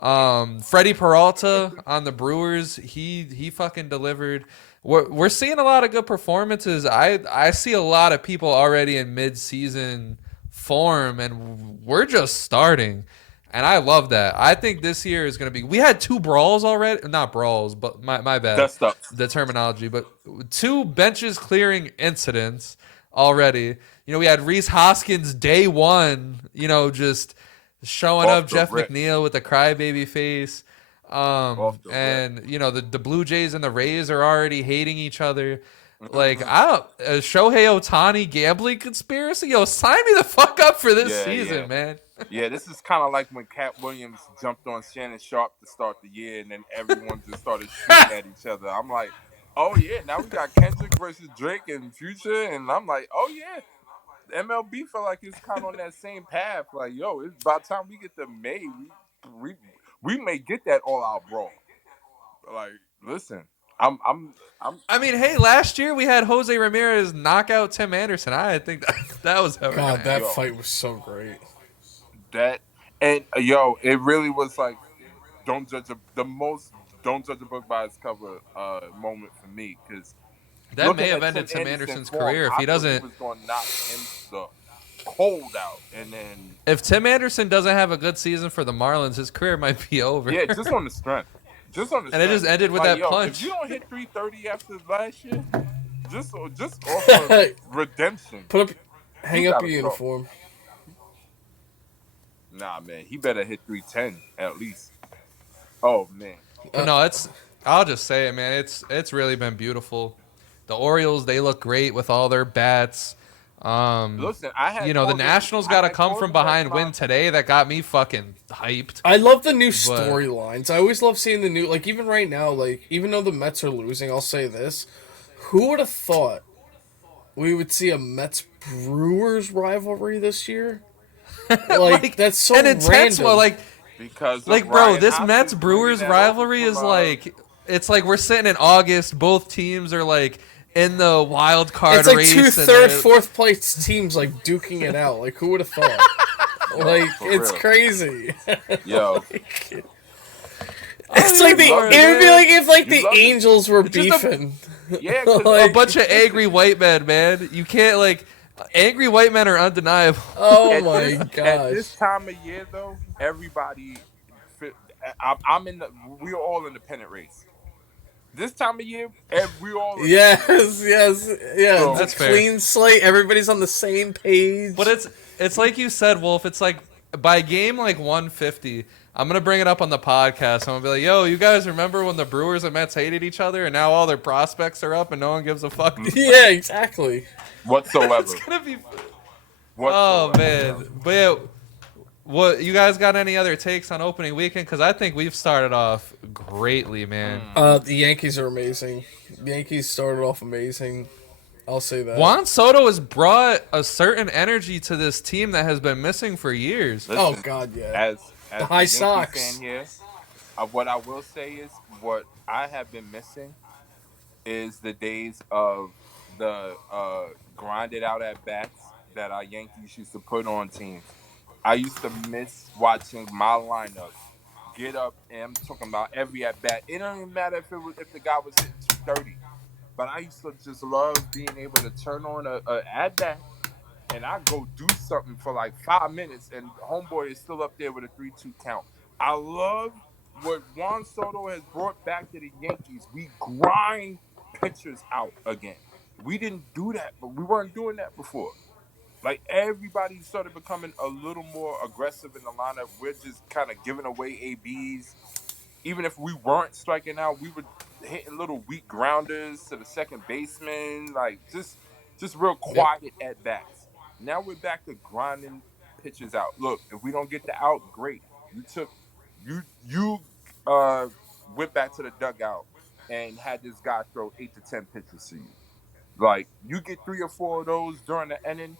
Corby. Freddie Peralta on the Brewers. He fucking delivered. We're seeing a lot of good performances. I see a lot of people already in mid-season form, and we're just starting. And I love that. I think this year is going to be. We had two brawls already. Not brawls, but my bad. Dust ups. The terminology. But two benches clearing incidents already. We had Reese Hoskins day one, just showing Off up the Jeff rip. McNeil with the crybaby face. Off the And, the Blue Jays and the Rays are already hating each other. Mm-hmm. Like, Shohei Ohtani gambling conspiracy? Yo, sign me the fuck up for this season, man. Yeah, this is kind of like when Cat Williams jumped on Shannon Sharp to start the year, and then everyone just started shooting at each other. I'm like, oh yeah, now we got Kendrick versus Drake and Future, and I'm like, oh yeah, MLB felt like it's kind of on that same path. Like, yo, it's by the time we get to May, we may get that all out brawl. Like, listen, I'm. I mean, hey, last year we had Jose Ramirez knock out Tim Anderson. I think that was ever God, that Yo. fight was so great. That and it really was like don't judge a book by its cover moment for me, because that may have ended Tim Anderson's career if he doesn't. He was going to knock him the cold out, and then if Tim Anderson doesn't have a good season for the Marlins, his career might be over. Yeah, just on the strength. And it just ended with that punch. If you don't hit 330 after last year, just off of redemption. Hang up your uniform. Nah, man, he better hit 310 at least. Oh man. No, I'll just say it, man. It's really been beautiful. The Orioles, they look great with all their bats. Listen, the Nationals got to come from behind win today. That got me fucking hyped. I love the new storylines. I always love seeing the new, like, even right now, like, even though the Mets are losing, I'll say this. Who would have thought we would see a Mets-Brewers rivalry this year? Like, that's so and intense. random. Because bro, this Mets-Brewers rivalry is like, it's like we're sitting in August. Both teams are like in the wild card race. It's like 2 third, fourth place teams like duking it out. Like, who would have thought? Like, it's crazy. Yo. It's like it would be like if like the Angels were beefing. Yeah, a bunch of angry white men, man. You can't like. Angry white men are undeniable. Oh my gosh. At this time of year, though, everybody, we're all in the pennant race. This time of year, we're all in yes. So, that's clean slate. Everybody's on the same page. But it's like you said, Wolf. It's like by game like 150, I'm gonna bring it up on the podcast. I'm gonna be like, "Yo, you guys remember when the Brewers and Mets hated each other, and now all their prospects are up, and no one gives a fuck?" Yeah, exactly. Whatsoever. It's gonna be. Oh man, but yeah, what you guys got any other takes on opening weekend? Because I think we've started off greatly, man. The Yankees are amazing. The Yankees started off amazing. I'll say that. Juan Soto has brought a certain energy to this team that has been missing for years. Listen, oh God, yeah. As the high socks. Fan here, what I will say is what I have been missing is the days of the grinded out at bats that our Yankees used to put on teams. I used to miss watching my lineup get up, and I'm talking about every at bat. It don't even matter if the guy was hitting 230, but I used to just love being able to turn on a at bat, and I go do something for like 5 minutes, and homeboy is still up there with a 3-2 count. I love what Juan Soto has brought back to the Yankees. We grind pitchers out again. We didn't do that, but we weren't doing that before. Like, everybody started becoming a little more aggressive in the lineup. We're just kind of giving away ABs. even if we weren't striking out, we were hitting little weak grounders to the second baseman, like just real Yep. quiet at bats. Now we're back to grinding pitches out. Look, if we don't get the out, great. You went back to the dugout and had this guy throw 8 to 10 pitches to you. Like you get 3 or 4 of those during the inning,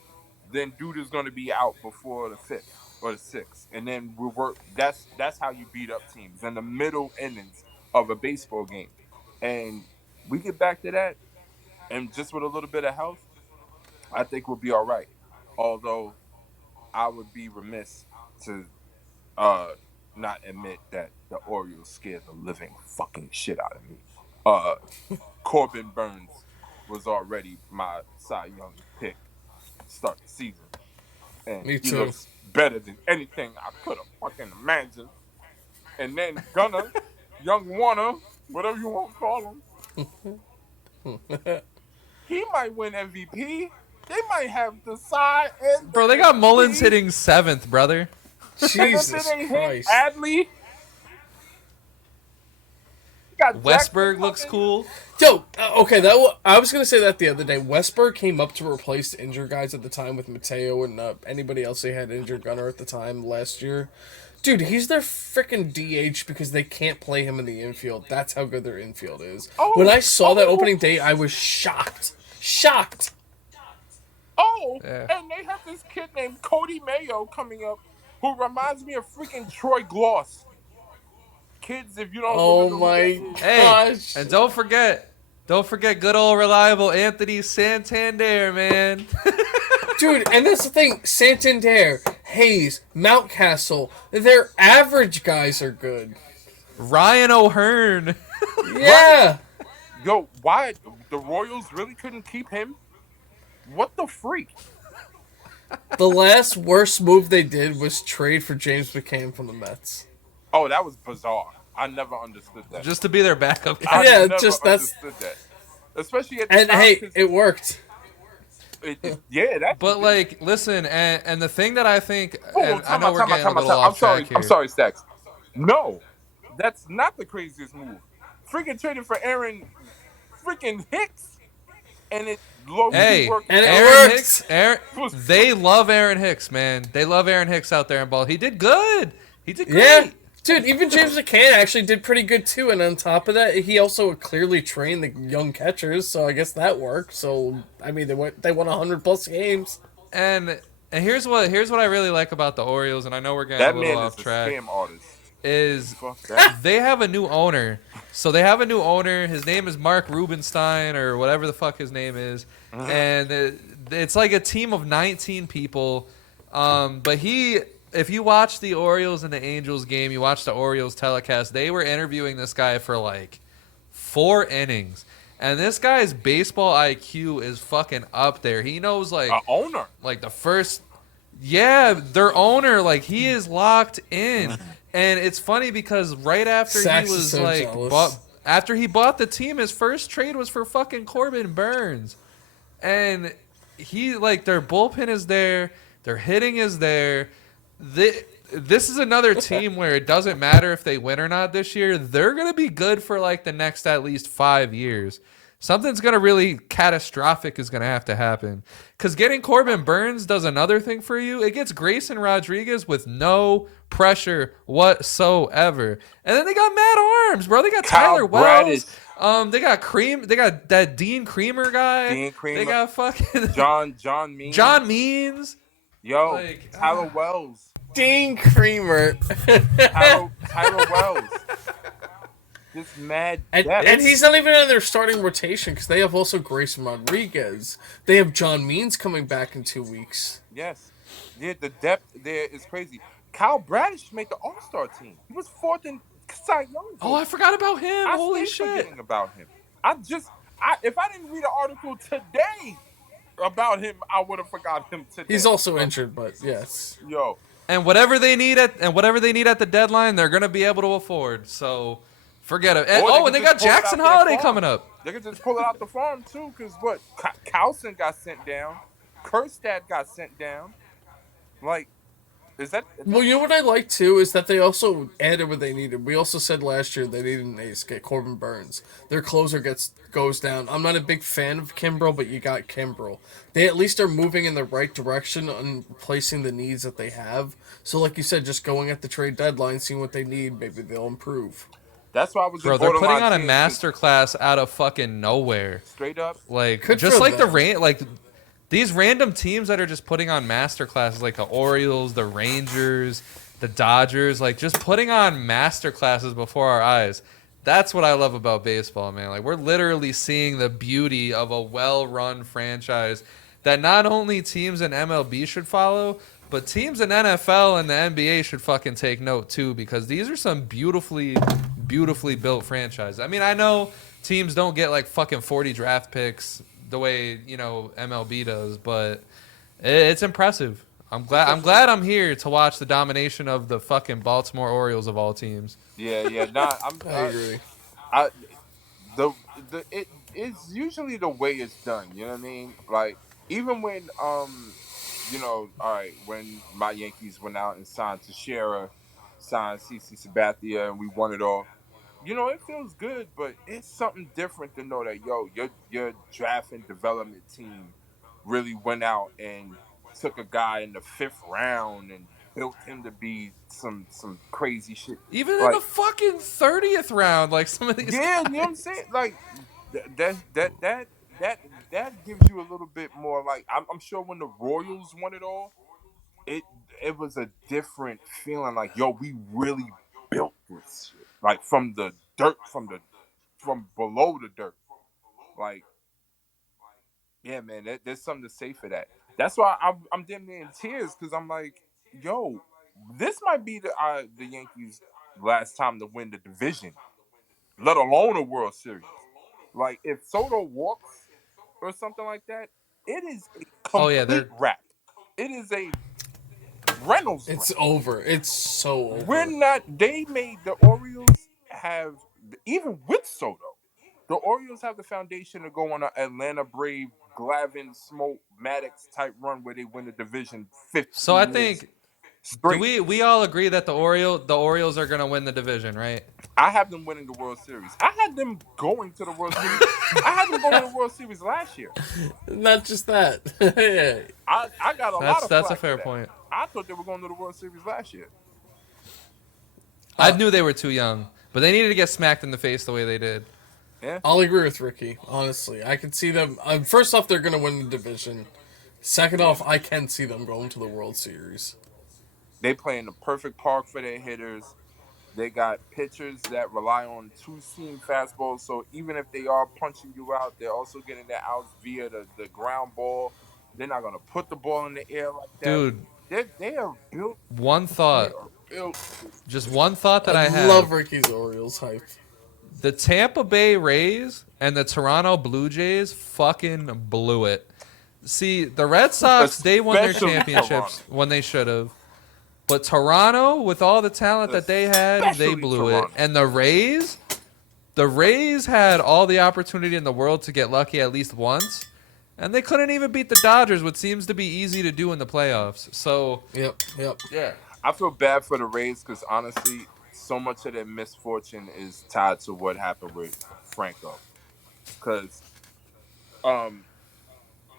then dude is going to be out before the 5th or the 6th, and then we work. That's how you beat up teams in the middle innings of a baseball game, and we get back to that, and just with a little bit of health, I think we'll be all right. Although I would be remiss to uh not admit that the Orioles scared the living fucking shit out of me. Uh, Corbin Burns was already my Cy Young pick start the season, and Me he too. looks better than anything I could have fucking imagined. And then Gunner, Young Warner, whatever you want to call him, he might win MVP. They might have the Cy and the Bro, they got MVP. Mullins hitting 7th, brother. And if Jesus it ain't hit Christ. Adley, got Westberg Jackson looks coming. cool. Yo, okay, I was gonna say that the other day. Westberg came up to replace the injured guys at the time with Mateo and anybody else they had injured Gunner at the time last year. Dude, he's their freaking DH because they can't play him in the infield. That's how good their infield is. When I saw that opening day, I was shocked. Shocked. Oh, Yeah. and they have this kid named Cody Mayo coming up who reminds me of freaking Troy Gloss. Kids, if you don't Oh remember who my that is. Hey, gosh. and don't forget good old reliable Anthony Santander, man. Dude, and that's the thing. Santander, Hayes, Mountcastle, their average guys are good. Ryan O'Hearn. Yeah. Yo, why the Royals really couldn't keep him? What the freak? The last worst move they did was trade for James McCann from the Mets. Oh, that was bizarre. I never understood that. Just to be their backup I guy. Yeah, never just that's- understood that. Especially at the And time, hey, 'cause it worked. yeah, that. But like, listen, and the thing that I think, Oh, and I know we're getting a little I'm off sorry. track here. I'm sorry, Stacks. No, that's not the craziest move. Freaking traded for Aaron freaking Hicks, and it low Hey, key worked. And it Aaron worked. Hicks, they love Aaron Hicks, man. They love Aaron Hicks out there in ball. He did good. He did great. Yeah. Dude, even James McCann actually did pretty good too, and on top of that, he also clearly trained the young catchers, so I guess that worked. So I mean, they won 100+ games. And here's what I really like about the Orioles, and I know we're getting That a little man off is a track, scam artist. is Fuck that. they have a new owner. So they have a new owner. His name is Mark Rubenstein or whatever the fuck his name is. And it's like a team of 19 people. But if you watch the Orioles and the Angels game, you watch the Orioles telecast, they were interviewing this guy for like 4 innings. And this guy's baseball IQ is fucking up there. He knows like Owner. like the first their owner, like he is locked in. And it's funny because right after Sax he is was so like jealous. after he bought the team, his first trade was for fucking Corbin Burns. And he like their bullpen is there, their hitting is there. This is another team where it doesn't matter if they win or not this year. They're going to be good for like the next at least 5 years. Something's going to really catastrophic is going to have to happen. Because getting Corbin Burns does another thing for you. It gets Grayson Rodriguez with no pressure whatsoever. And then they got Matt Arms, bro. They got Kyle Tyler Bradish. Wells. They got They got that Dean Creamer guy. Dean Creamer. They got fucking John Means. John Means. Yo, like, Tyler Wells. Dean Creamer. Tyler Wells. This mad And, depth. and he's not even in their starting rotation because they have also Grayson Rodriguez. They have John Means coming back in 2 weeks. Yes. Yeah, the depth there is crazy. Kyle Bradish made the All-Star team. He was 4th in Cy Young vote. Oh, I forgot about him. I Holy stay shit. forgetting about him. If I didn't read an article today about him, I would have forgot him today. He's also injured, but yes. Yo. And whatever they need at the deadline, they're gonna be able to afford. So forget it. And, Or and they can got just pull it out Jackson their Holiday farm. coming up. They could just pull it out the farm, too, because what? Carlson got sent down. Kerstad got sent down. Like, Is that Well, you know what I like too is that they also added what they needed. We also said last year they needed an ace, get Corbin Burns. Their closer goes down. I'm not a big fan of Kimbrel, but you got Kimbrel. They at least are moving in the right direction on replacing the needs that they have. So, like you said, just going at the trade deadline, seeing what they need, maybe they'll improve. that's why I was in Bro, they're putting borderline on a tears because master class out of fucking nowhere. straight up, Like Good just for like them. like these random teams that are just putting on master classes, like the Orioles, the Rangers, the Dodgers, like just putting on master classes before our eyes. That's what I love about baseball, man. Like we're literally seeing the beauty of a well-run franchise that not only teams in MLB should follow, but teams in NFL and the NBA should fucking take note too, because these are some beautifully built franchises. I mean, I know teams don't get like fucking 40 draft picks the way, MLB does, but it's impressive. I'm glad I'm here to watch the domination of the fucking Baltimore Orioles of all teams. yeah, yeah. Nah, I agree. I the it's usually the way it's done. You know what I mean? Like even when all right, when my Yankees went out and signed Teixeira, signed CC Sabathia, and we won it all. It feels good, but it's something different to know that your draft and development team really went out and took a guy in the fifth round and built him to be some crazy shit. Even in the Like, fucking 30th round, like some of these yeah, you know what I'm guys. saying? Like that that gives you a little bit more. Like, I'm sure when the Royals won it all, it it was a different feeling. Like, yo, we really built this shit. Like from the dirt, from below the dirt. Like, yeah, man, there's something to say for that. That's why I'm damn near in tears because I'm like, yo, this might be the Yankees' last time to win the division, let alone a World Series. Like, if Soto walks or something like that, it is a Oh yeah, complete they're wrap. It is a Reynolds wrap. It's over. It's so We're over. not. They made the Orioles have, even with Soto, the Orioles have the foundation to go on an Atlanta Brave, Glavin, Smoke, Maddox type run where they win the division so I 15 years think do straight. we all agree that the Orioles are gonna win the division, right? I have them winning the World Series. I had them going to the World Series. I had them going to the World Series last year. Not just that. Yeah. I got a lot of That's a flack for fair that. point. I thought they were going to the World Series last year. I knew they were too young, but they needed to get smacked in the face the way they did. Yeah, I'll agree with Ricky. Honestly, I can see them. First off, they're gonna win the division. Second off, I can see them going to the World Series. they play in the perfect park for their hitters. They got pitchers that rely on two-seam fastballs, so even if they are punching you out, they're also getting their outs via the ground ball. They're not gonna put the ball in the air like that. Dude, They are built. one They thought, are built for this. just one thought I that I love have. Ricky's Orioles hype. The Tampa Bay Rays and the Toronto Blue Jays fucking blew it. See, the Red Sox, they won their Especially championships Toronto. when they should have. But Toronto, with all the talent that they had, they Especially blew it. Toronto. And the Rays had all the opportunity in the world to get lucky at least once. And they couldn't even beat the Dodgers, which seems to be easy to do in the playoffs. So, Yep. yeah. I feel bad for the Rays because honestly, so much of their misfortune is tied to what happened with Franco. Because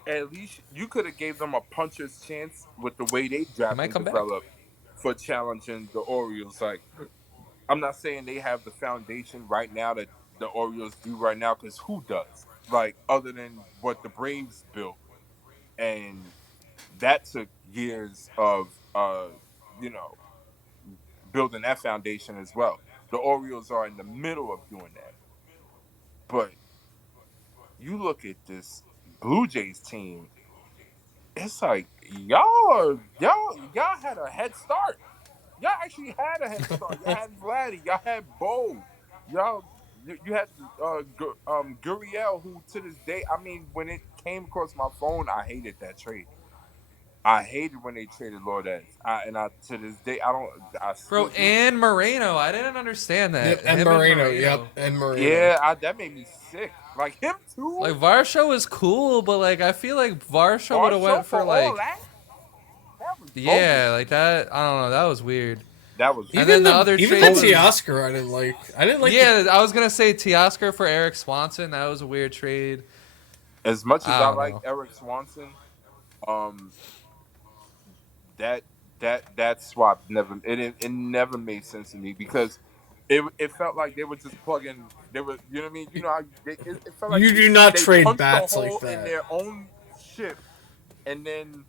at least you could have gave them a puncher's chance with the way they He draft might and come back. develop for challenging the Orioles. Like, I'm not saying they have the foundation right now that the Orioles do right now, because who does? Like, other than what the Braves built, and that took years of you know building that foundation as well. The Orioles are in the middle of doing that, but you look at this Blue Jays team. It's like y'all had a head start. Y'all actually had a head start. Y'all had Vladdy. Y'all had Bo. You had Gurriel, who to this day, I mean, when it came across my phone, I hated that trade. I hated when they traded Lourdes. To this day, I Bro, still do. and Moreno. I didn't understand that. Yep. And Him Moreno. Yep. And Moreno. Yeah, that made me sick. Like him too. Like, Varsho is cool, but, like, I feel like Varsho would have Varsho went for for, all like... that. was bogus. Yeah, like that. I don't know. That was weird. That was And Even then the the other even the trade was Teoscar I didn't like. I didn't like the yeah. I was gonna say Teoscar for Eric Swanson. That was a weird trade. as much as I I don't like know. Eric Swanson. Um, that that swap it never made sense to me because it felt like they were just plugging. They were, you know what I mean. You know how it felt like you do not they trade punched a bats like hole in that. their own ship and then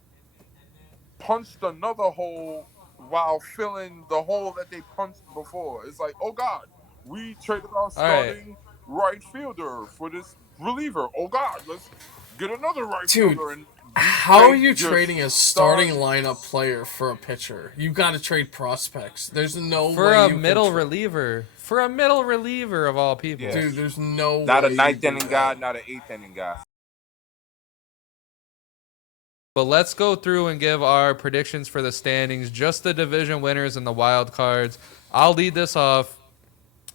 punched another hole while filling the hole that they punched before. It's like, oh God, we traded our All right. starting right fielder for this reliever. Oh God, let's get another right Dude, fielder and we how are trade you your trading a starting star. lineup player for a pitcher? You got to trade prospects. There's no For way a you can middle reliever. For a middle reliever of all Yeah, people. Dude, there's no not a way you ninth do inning guy, that. not an eighth inning guy. But let's go through and give our predictions for the standings, just the division winners and the wild cards. I'll lead this off.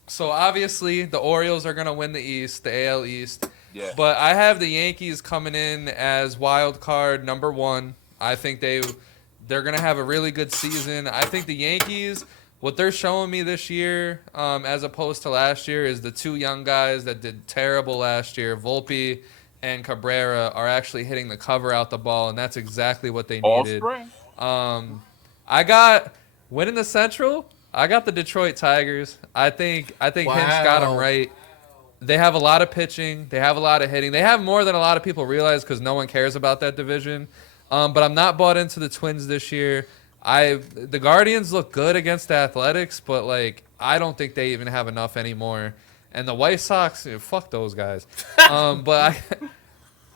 So obviously the Orioles are going to win the East, the AL East. Yeah, But I have the Yankees coming in as wild card number 1. I think they're going to have a really good season. I think the Yankees, what they're showing me this year, as opposed to last year, is the two young guys that did terrible last year, Volpe and Cabrera, are actually hitting the cover out the ball, and that's exactly what they all needed. spring. I got winning the Central. I got the Detroit Tigers. I think Hinch got them Wow. right. They have a lot of pitching. They have a lot of hitting. They have more than a lot of people realize because no one cares about that division. But I'm not bought into the Twins this year. The Guardians look good against the Athletics, but like I don't think they even have enough anymore. And the White Sox, fuck those guys. But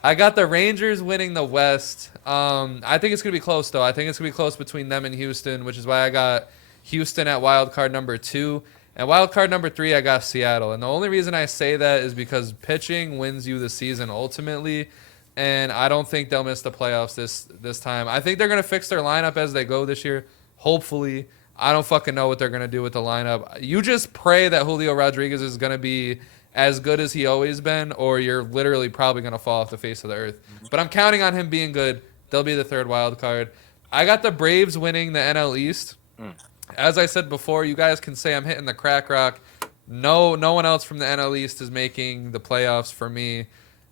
I got the Rangers winning the West. I think it's gonna be close though. I think it's gonna be close between them and Houston, which is why I got Houston at wild card number 2. And wild card number 3, I got Seattle. And the only reason I say that is because pitching wins you the season ultimately. And I don't think they'll miss the playoffs this time. I think they're gonna fix their lineup as they go this year. Hopefully. I don't fucking know what they're gonna do with the lineup. You just pray that Julio Rodriguez is gonna be as good as he always been, or you're literally probably gonna fall off the face of the earth. But I'm counting on him being good. They'll be the third wild card. I got the Braves winning the NL East. Mm. As I said before, you guys can say I'm hitting the crack rock. No one else from the NL East is making the playoffs for me.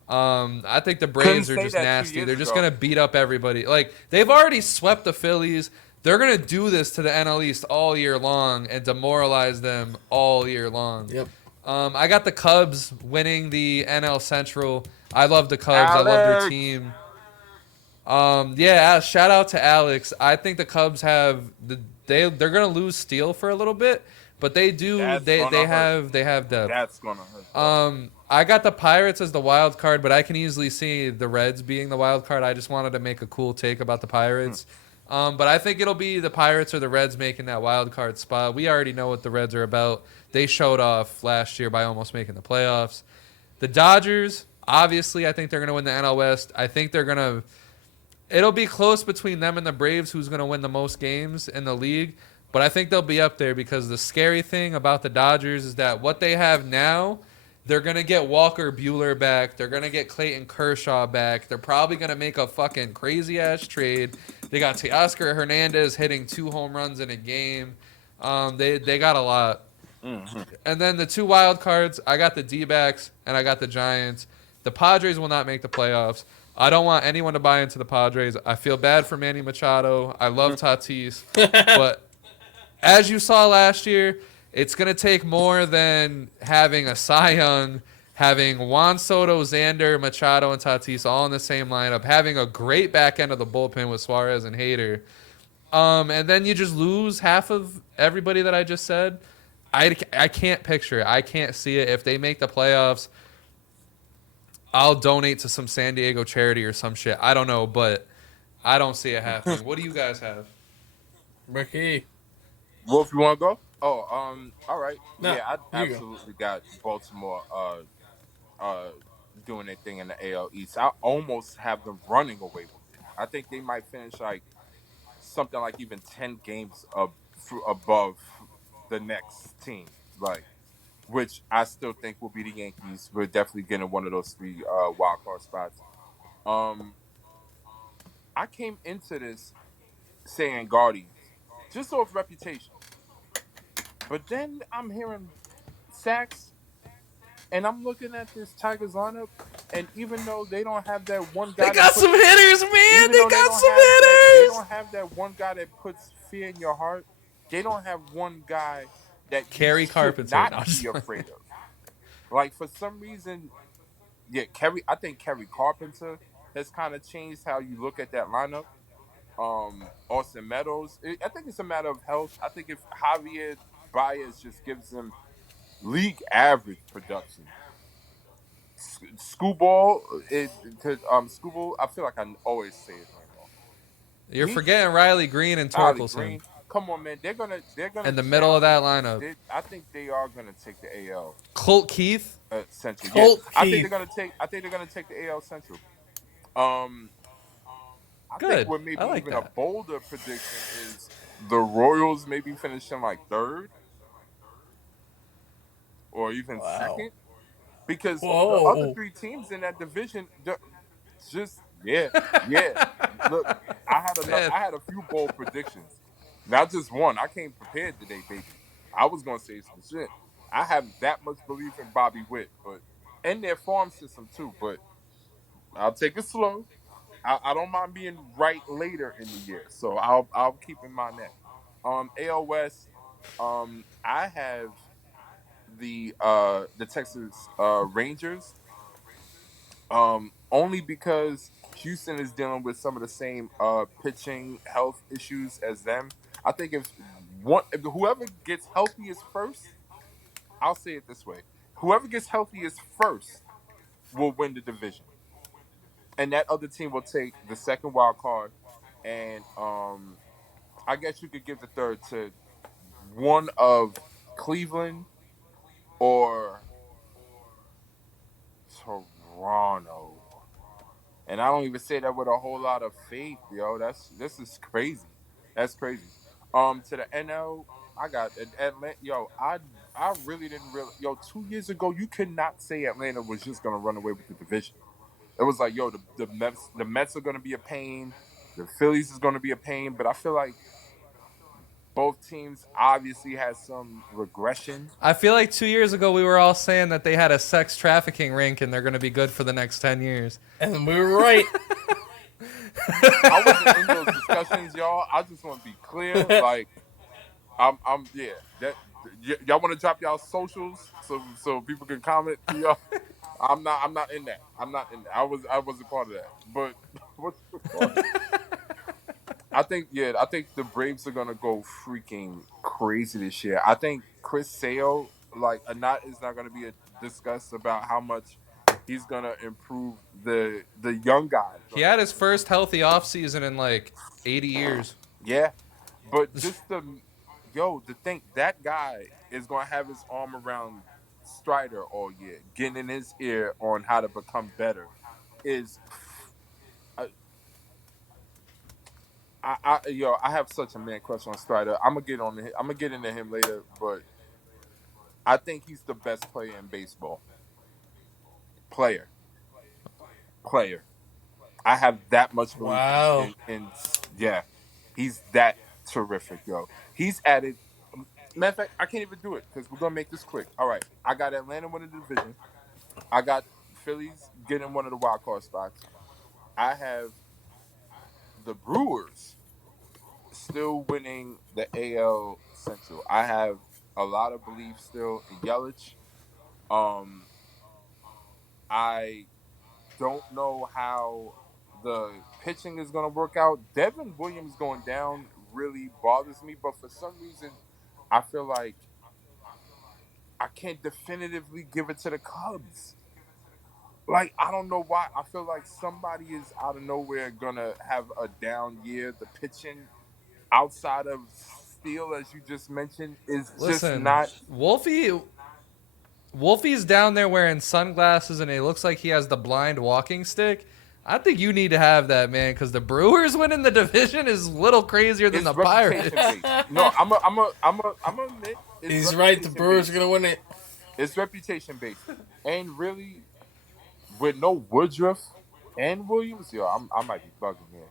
I think the Couldn't Braves are say just that 2 nasty. years They're just ago. gonna beat up everybody. Like they've already swept the Phillies. They're gonna do this to the NL East all year long and demoralize them all year long. Yep. I got the Cubs winning the NL Central. I love the Cubs. I love their Alex, team. Yeah, shout out to Alex. I think the Cubs have they're gonna lose Steele for a little bit, but they do that's gonna hurt. they have depth. That's gonna hurt. Though. I got the Pirates as the wild card, but I can easily see the Reds being the wild card. I just wanted to make a cool take about the Pirates. But I think it'll be the Pirates or the Reds making that wild card spot. We already know what the Reds are about. They showed off last year by almost making the playoffs. The Dodgers, obviously, I think they're going to win the NL West. I think they're going to. It'll be close between them and the Braves, who's going to win the most games in the league. But I think they'll be up there because the scary thing about the Dodgers is that what they have now, they're going to get Walker Buehler back. They're going to get Clayton Kershaw back. They're probably going to make a fucking crazy ass trade. They got Teoscar Hernandez hitting 2 home runs in a game. They got a lot. Mm-hmm. And then the 2 wild cards, I got the D-backs and I got the Giants. The Padres will not make the playoffs. I don't want anyone to buy into the Padres. I feel bad for Manny Machado. I love Tatis. But as you saw last year, it's going to take more than having a Cy Young, having Juan Soto, Xander, Machado, and Tatis all in the same lineup, having a great back end of the bullpen with Suarez and Hader. And then you just lose half of everybody that I just said. I can't picture it. I can't see it. If they make the playoffs, I'll donate to some San Diego charity or some shit. I don't know, but I don't see it happening. What do you guys have? Ricky. Wolf, you want to go? Oh, all right. No, Yeah, I you go. absolutely got Baltimore uh doing their thing in the AL East. I almost have them running away with it. I think they might finish like something like even 10 games above the next team, like which I still think will be the Yankees. We're definitely getting one of those 3 wild card spots. Um, I came into this saying Guardians, just off reputation. But then I'm hearing sacks, and I'm looking at this Tigers lineup, and even though they don't have that one They guy that got puts, some hitters, man. even They though got some hitters. don't have that one guy that puts fear in your heart. They don't have one guy that you Kerry should Carpenter. not No, I'm be just afraid of. Like for some reason, yeah, Kerry. I think Kerry Carpenter has kind of changed how you look at that lineup. Austin Meadows. I think it's a matter of health. I think if Javier Baez just gives him league average production, Screwball, Screwball. I feel like I always say his name wrong. You're He, forgetting Riley Green and Ali Torkelson Green. Come on, man. They're gonna in the middle of that challenge. lineup. I think they are gonna take the AL Colt Keith. Central. Yeah, Colt I think Keith. they're gonna take the AL Central. Um, I think Good. what I maybe like even a that. bolder prediction is the Royals maybe finishing like third or even Wow. second, because the other Whoa. three teams in that division just yeah. Look, Fifth. I had a few bold predictions, not just one. I came prepared today, baby. I was gonna say some shit. I have that much belief in Bobby Witt, but and their farm system too. But I'll take it slow. I don't mind being right later in the year, so I'll keep in mind that. AL West, I have the Texas Rangers, only because Houston is dealing with some of the same pitching health issues as them. I think if whoever gets healthiest first, I'll say it this way: whoever gets healthiest first will win the division, and that other team will take the second wild card. And I guess you could give the third to one of Cleveland or Toronto. And I don't even say that with a whole lot of faith, yo. This is crazy. That's crazy. To the NL, I got Atlanta. Yo, I really didn't realize. Yo, 2 years ago, you could not say Atlanta was just gonna run away with the division. It was like, yo, the Mets are gonna be a pain. The Phillies is gonna be a pain. But I feel like both teams obviously had some regression. I feel like 2 years ago we were all saying that they had a sex trafficking rink and they're going to be good for the next 10 years. And we were right. I wasn't in those discussions, y'all. I just want to be clear. Like, yeah. Y'all want to drop y'all socials so people can comment to y'all. I'm not in that. I'm not in that. I wasn't part of that. But what's the call? I think the Braves are gonna go freaking crazy this year. I think Chris Sale, like is not gonna be a discuss about how much he's gonna improve the young guys. He had his first healthy offseason in like 80 years. Yeah, but just to think that guy is gonna have his arm around Strider all year, getting in his ear on how to become better, is I have such a man crush on Strider. I'm gonna get into him later, but I think he's the best player in baseball. Player. I have that much belief Wow. in yeah. He's that terrific, yo. He's added. Matter of fact, I can't even do it because we're gonna make this quick. All right, I got Atlanta winning the division. I got Phillies getting one of the wild card spots. I have the Brewers still winning the AL Central. I have a lot of belief still in Yelich. Um, I don't know how the pitching is going to work out. Devin Williams going down really bothers me, but for some reason, I feel like I can't definitively give it to the Cubs. Like, I don't know why. I feel like somebody is out of nowhere going to have a down year. The pitching outside of Steele, as you just mentioned, is just Listen, not. Wolfie's down there wearing sunglasses and it looks like he has the blind walking stick. I think you need to have that, man, because the Brewers winning the division is a little crazier than It's the Pirates. reputation based. No, I'm a admit. It's He's right. The Brewers are based. going to win it. It's reputation based, and really, with no Woodruff and Williams, yo, I might be bugging here.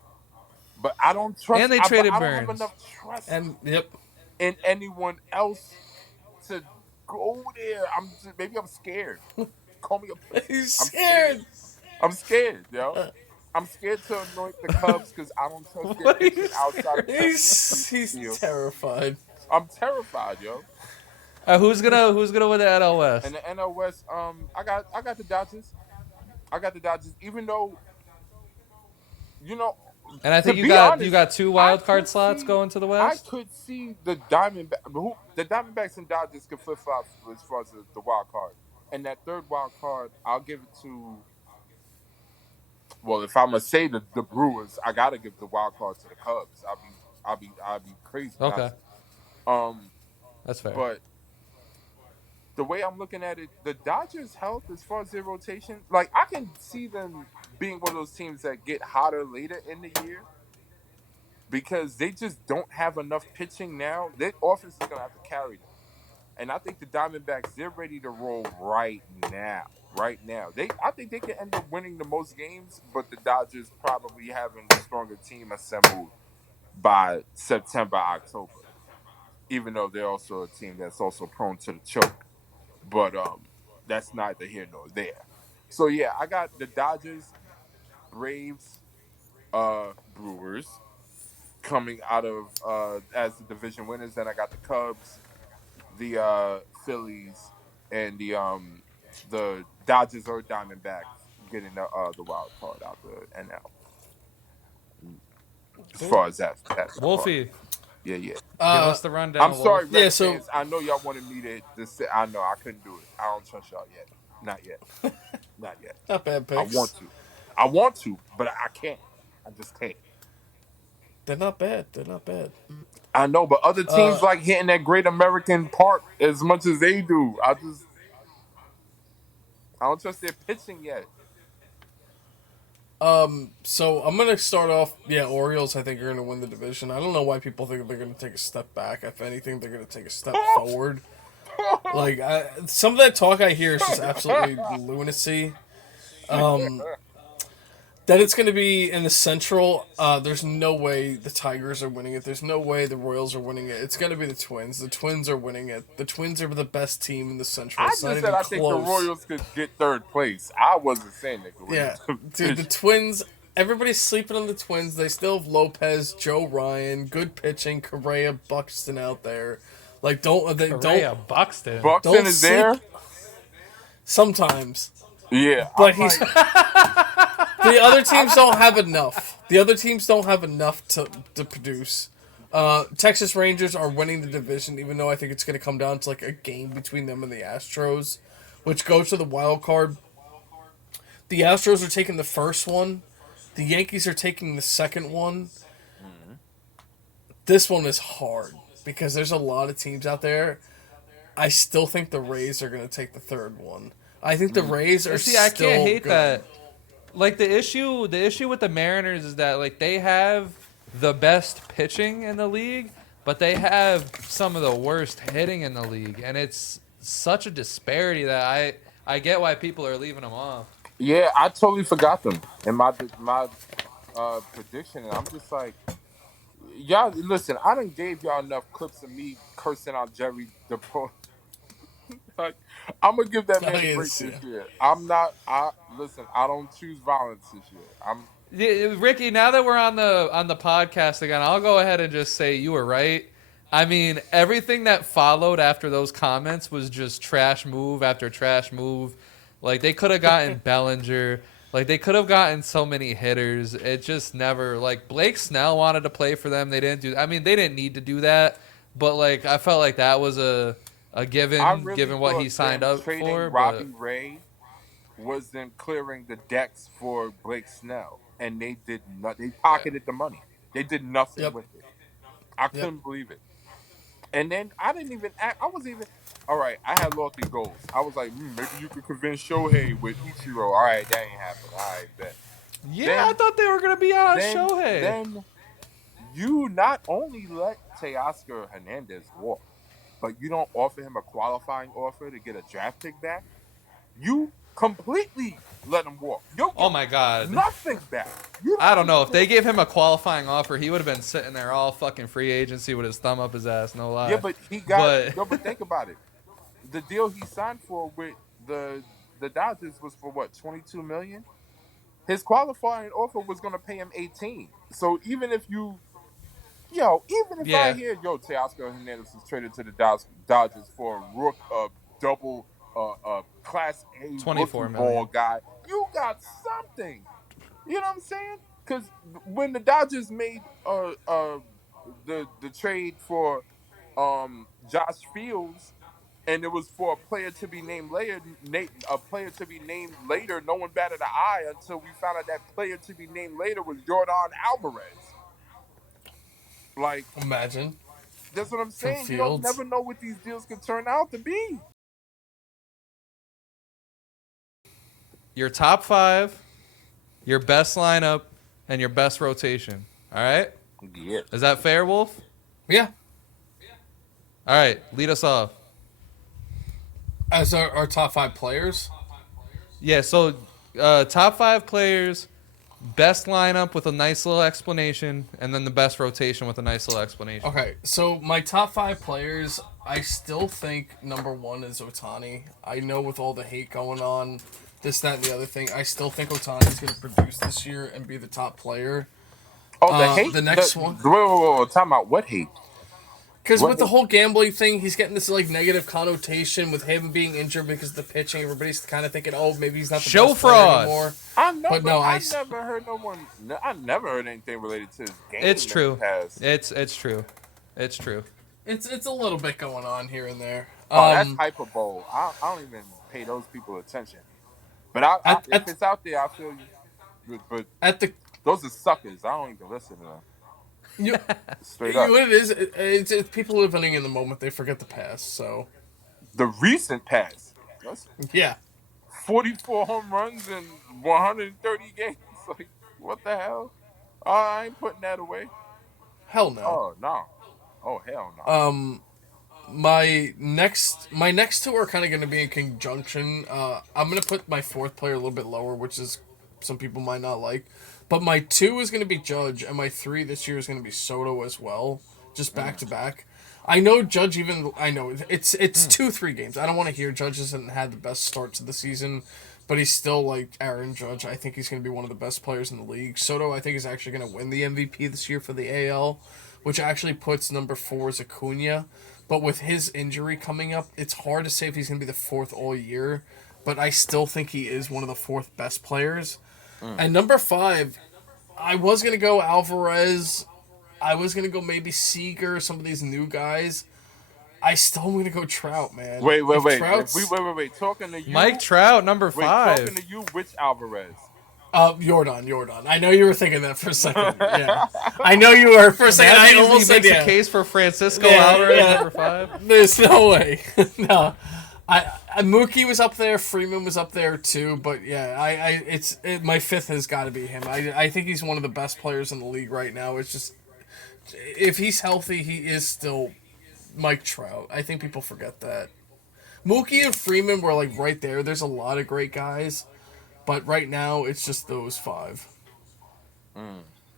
But I don't And trust. they But traded I don't have Burns. enough trust And yep, in anyone else to go there. Maybe I'm scared. Call me a pussy. he's I'm scared. scared. I'm scared, yo. I'm scared to anoint the Cubs because I don't trust their What are you pitching outside of scared? Justin He's Steele. terrified. I'm terrified, yo. Who's gonna win the NL And West? the NL West, I got the Dodgers. I got the Dodgers, even though you know, And I to think you be got you honest, got two wild card slots going to the I West. could see the Diamondbacks and Dodgers could flip flop as far as the wild card. And that third wild card, I'll give it to. Well, if I'm gonna say the Brewers, I gotta give the wild card to the Cubs. I'll be crazy not Okay, to. that's fair. But the way I'm looking at it, the Dodgers' health as far as their rotation, like I can see them being one of those teams that get hotter later in the year because they just don't have enough pitching now. Their offense is gonna have to carry them. And I think the Diamondbacks, they're ready to roll right now. Right now. I think they can end up winning the most games, but the Dodgers probably having a stronger team assembled by September, October. Even though they're also a team that's also prone to the choke. But that's neither here nor there. So yeah, I got the Dodgers, Braves, Brewers coming out of as the division winners. Then I got the Cubs, the Phillies, and the Dodgers or Diamondbacks getting the wild card out the NL. As far as that's that part. Wolfie, Yeah, yeah. give Uh, us the I'm rundown, sorry, Wolf. yeah. Red So fans. I know y'all wanted me to say. I know I couldn't do it. I don't trust y'all yet. Not yet. Not yet. not bad I picks. want to. I want to, but I can't. I just can't. They're not bad. They're not bad. I know, but other Uh, teams like hitting that Great American Park as much as they do. I don't trust their pitching yet. so I'm gonna start off. Yeah, Orioles. I think are gonna win the division. I don't know why people think they're gonna take a step back. If anything, they're gonna take a step forward. Like some of that talk I hear is just absolutely lunacy. That it's going to be in the Central. There's no way the Tigers are winning it. There's no way the Royals are winning it. It's going to be the Twins. The Twins are winning it. The Twins are the best team in the Central. I It's not just said even I think the close. Royals could get third place. I wasn't saying they could win Yeah, the dude, the division. Twins. Everybody's sleeping on the Twins. They still have Lopez, Joe Ryan, good pitching, Correa, Buxton out there. Like Correa, Buxton. Buxton don't is sleep. there. Sometimes, Yeah, but I'm he's like, the other teams don't have enough. The other teams don't have enough to produce. Texas Rangers are winning the division, even though I think it's going to come down to like a game between them and the Astros, which goes to the wild card. The Astros are taking the first one. The Yankees are taking the second one. This one is hard because there's a lot of teams out there. I still think the Rays are going to take the third one. I think the Rays are See, I still can't hate good. that. Like the issue with the Mariners is that like they have the best pitching in the league, but they have some of the worst hitting in the league, and it's such a disparity that I get why people are leaving them off. yeah, I totally forgot them in my prediction, and I'm just like, y'all listen. I done gave y'all enough clips of me cursing out Jerry DePro. Like, I'm gonna give that Oh, man a break yes, this yeah. year. I'm not. I listen. I don't choose violence this year. Yeah, Ricky, now that we're on the podcast again, I'll go ahead and just say you were right. I mean, everything that followed after those comments was just trash move after trash move. Like they could have gotten Bellinger. Like they could have gotten so many hitters. It just never like Blake Snell wanted to play for them. They didn't do. I mean, they didn't need to do that. But like I felt like that was a I given really given what he thought signed them up trading for. Robbie But Ray was them clearing the decks for Blake Snell, and they did not. They pocketed the money. They did nothing Yep. with it. I Yep. couldn't believe it. And then I didn't even act. I wasn't even. All right, I had lofty goals. I was like, maybe you could convince Shohei with Ichiro. All right, that ain't happened. All right, bet. yeah, I Then, thought they were gonna be on then, Shohei. then you not only let Teoscar Hernandez walk, but you don't offer him a qualifying offer to get a draft pick back. You completely let him walk. You'll Oh get my God. nothing back. You I don't know. If get- they gave him a qualifying offer, he would have been sitting there all fucking free agency with his thumb up his ass. No lie. Yeah, but he got But but think about it. The deal he signed for with the Dodgers was for what, 22 million? His qualifying offer was going to pay him 18. So even if even if I yeah, hear, Teoscar Hernandez was traded to the Dodgers for a double Class A rookie 24 ball million. guy, you got something. You know what I'm saying? Because when the Dodgers made the trade for Josh Fields, and it was for a player to be named later. A player to be named later. No one batted an eye until we found out that player to be named later was Jordan Alvarez. Like, Imagine that's what I'm from saying. You don't Fields. never know what these deals can turn out to be. Your top 5, your best lineup, and your best rotation. All right? Yeah. Is that fair, Wolf? Yeah, All right, lead us off. as our top 5 players. Yeah, so top 5 players, best lineup with a nice little explanation, and then the best rotation with a nice little explanation. Okay, so my top 5 players, I still think number 1 is Ohtani. I know with all the hate going on, this, that, and the other thing, I still think Ohtani's going to produce this year and be the top player. Oh, the hate. The next one, Whoa, talking about what hate? because What with the hate? whole gambling thing, he's getting this like negative connotation with him being injured because of the pitching. Everybody's kind of thinking, oh, maybe he's not the Show best player fraud. anymore. I never heard no one. I never heard anything related to his game. It's in the true. past. It's true. It's true. It's a little bit going on here and there. Oh, that's hyperbole. I don't even pay those people attention. But if it's out there, I feel you. But at the those are suckers. I don't even listen to them. you, Straight up. what it is, it's people living in the moment. They forget the past. So The recent past. That's yeah, 44 home runs in 130 games. Like, what the hell? I ain't putting that away. hell no. Oh, no. Oh, hell no. My next 2 are kind of going to be in conjunction. I'm going to put my 4th player a little bit lower, which is some people might not like. But my 2 is going to be Judge, and my 3 this year is going to be Soto as well, just back to back. I know Judge I know it's 2-3 games. I don't want to hear Judge hasn't had the best start to the season, but he's still like Aaron Judge. I think he's going to be one of the best players in the league. Soto, I think, is actually going to win the MVP this year for the AL, which actually puts number 4 as Acuna. But with his injury coming up, it's hard to say if he's going to be the 4th all year. But I still think he is one of the 4th best players. And number 5, I was going to go Alvarez. I was going to go maybe Seager, some of these new guys. I still am going to go Trout, man. Wait. Trout's, Wait. Talking to you. Mike Trout, number 5. Talking to you, which Alvarez? Jordan. I know you were thinking that for a second. Yeah. I know you were for a second. I Imagine almost he said makes yeah. a case for Francisco Alvarez, number 5. There's no way. No. Mookie was up there, Freeman was up there too, but yeah, my 5th has got to be him. I think he's one of the best players in the league right now. It's just if he's healthy, he is still Mike Trout. I think people forget that. Mookie and Freeman were like right there. There's a lot of great guys, but right now it's just those 5.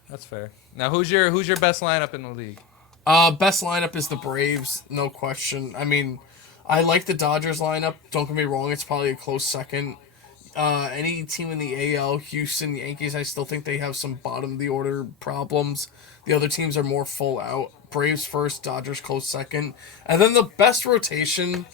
That's fair. Now, who's your best lineup in the league? Best lineup is the Braves, no question. I mean, I like the Dodgers lineup. Don't get me wrong; it's probably a close second. Any team in the AL, Houston, Yankees, I still think they have some bottom of the order problems. The other teams are more full out. Braves first, Dodgers close second, and then the best rotation.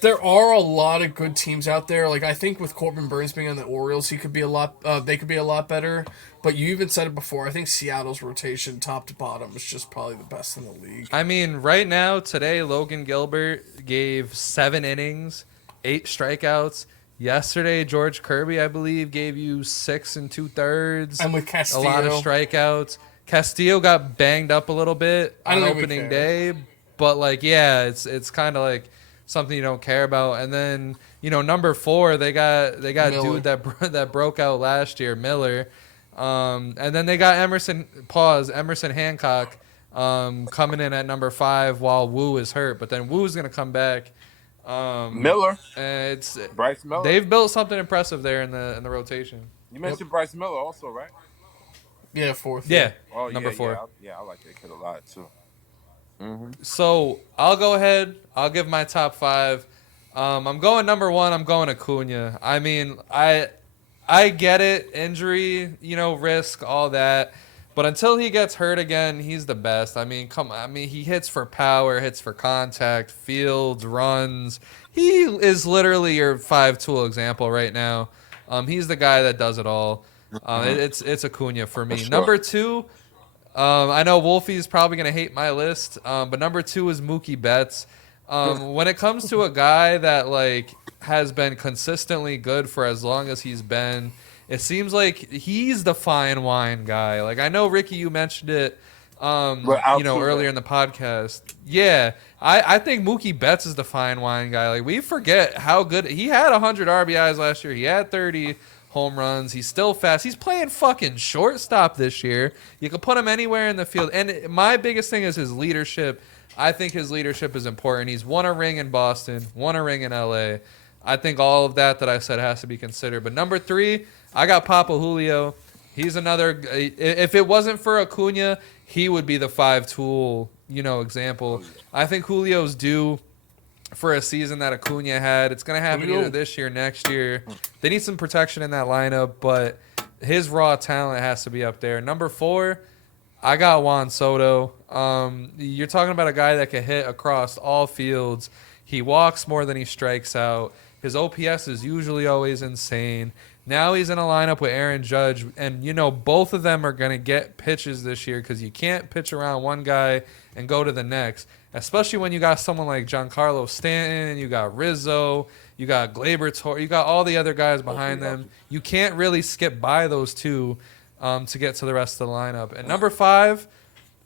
There are a lot of good teams out there. Like I think with Corbin Burns being on the Orioles, he could be a lot. They could be a lot better. But you even said it before. I think Seattle's rotation, top to bottom, is just probably the best in the league. I mean, right now, today, Logan Gilbert gave 7 innings, 8 strikeouts. Yesterday, George Kirby, I believe, gave you 6 2/3. And with Castillo, a lot of strikeouts. Castillo got banged up a little bit on opening day, but it's kind of like something you don't care about. And then number 4, they got Miller. dude that broke out last year, Miller. And then they got Emerson Hancock coming in at number 5 while Wu is hurt. But then Wu's gonna come back Miller, It's Bryce Miller. they've built something impressive there in the rotation. You mentioned Bryce Miller also, right? Yeah, fourth. Yeah, Oh number yeah, 4. I like that kid a lot too. Mm-hmm. So I'll go ahead. I'll give my top 5. I'm going number 1. I'm going Acuna. I mean, I get it, injury, risk, all that. But until he gets hurt again, he's the best. I mean, he hits for power, hits for contact, fields, runs. He is literally your 5-tool example right now. He's the guy that does it all. It's Acuna for me. Sure. Number 2, I know Wolfie's probably going to hate my list, but number 2 is Mookie Betts. When it comes to a guy that has been consistently good for as long as he's been, it seems like he's the fine wine guy. I know Ricky, you mentioned it, earlier in the podcast. Yeah, I think Mookie Betts is the fine wine guy. We forget how good he had 100 RBIs last year. He had 30 home runs. He's still fast. He's playing fucking shortstop this year. You can put him anywhere in the field. And my biggest thing is his leadership. I think his leadership is important. He's won a ring in Boston, won a ring in LA. I think all of that I said has to be considered. But number 3, I got Papa Julio. He's another. If it wasn't for Acuna, he would be the 5-tool, example. I think Julio's due for a season that Acuna had. It's going to happen either this year, next year. They need some protection in that lineup, but his raw talent has to be up there. Number 4, I got Juan Soto. You're talking about a guy that can hit across all fields. He walks more than he strikes out. His OPS is usually always insane. Now he's in a lineup with Aaron Judge, and both of them are going to get pitches this year because you can't pitch around one guy and go to the next, especially when you got someone like Giancarlo Stanton, you got Rizzo, you got Gleyber Torres, you got all the other guys behind them. You can't really skip by those two to get to the rest of the lineup. And number 5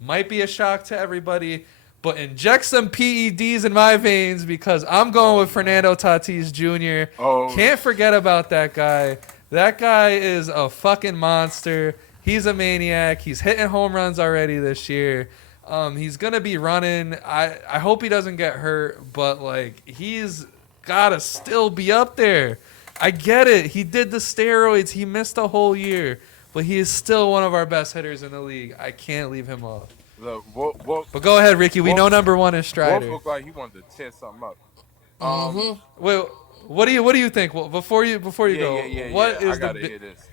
might be a shock to everybody, but inject some PEDs in my veins because I'm going with Fernando Tatis Jr. Can't forget about that guy. That guy is a fucking monster. He's a maniac. He's hitting home runs already this year. He's going to be running. I hope he doesn't get hurt, but he's got to still be up there. I get it. He did the steroids. He missed a whole year, but he is still one of our best hitters in the league. I can't leave him off. Look, but go ahead, Ricky. We know number 1 is Strider. Wolf looked like he wanted to tear something up. Wait, what do you think? Well, before you go, what is I gotta hear this.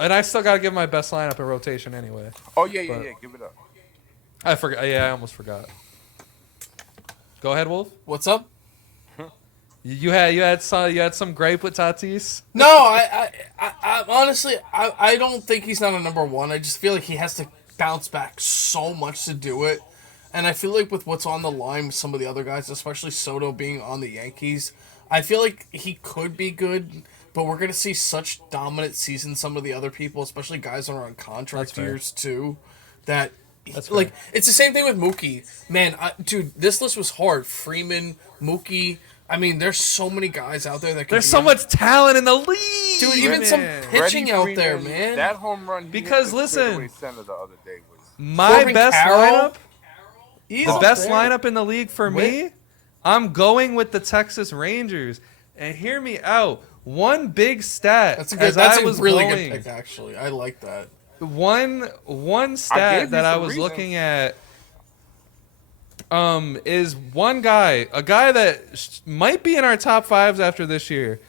And I still gotta give my best lineup in rotation anyway. Oh yeah, give it up. I forgot. Yeah, I almost forgot. Go ahead, Wolf. What's up? You had some gripe with Tatis? No, I honestly I don't think he's not a number 1. I just feel like he has to bounce back so much to do it. And I feel like with what's on the line with some of the other guys, especially Soto being on the Yankees, I feel like he could be good, but we're going to see such dominant seasons some of the other people, especially guys that are on contract years too, that it's the same thing with Mookie. Man, dude, this list was hard. Freeman, Mookie, I mean, there's so many guys out there that can. There's so much talent in the league, dude. Even some pitching out there, man. That home run. Because listen, center the other day was my best lineup. The best there. lineup in the league for me. I'm going with the Texas Rangers, and hear me out. One big stat. That's a really good pick, actually. I like that. One stat that I was looking at. Is one guy, a guy that might be in our top 5s after this year,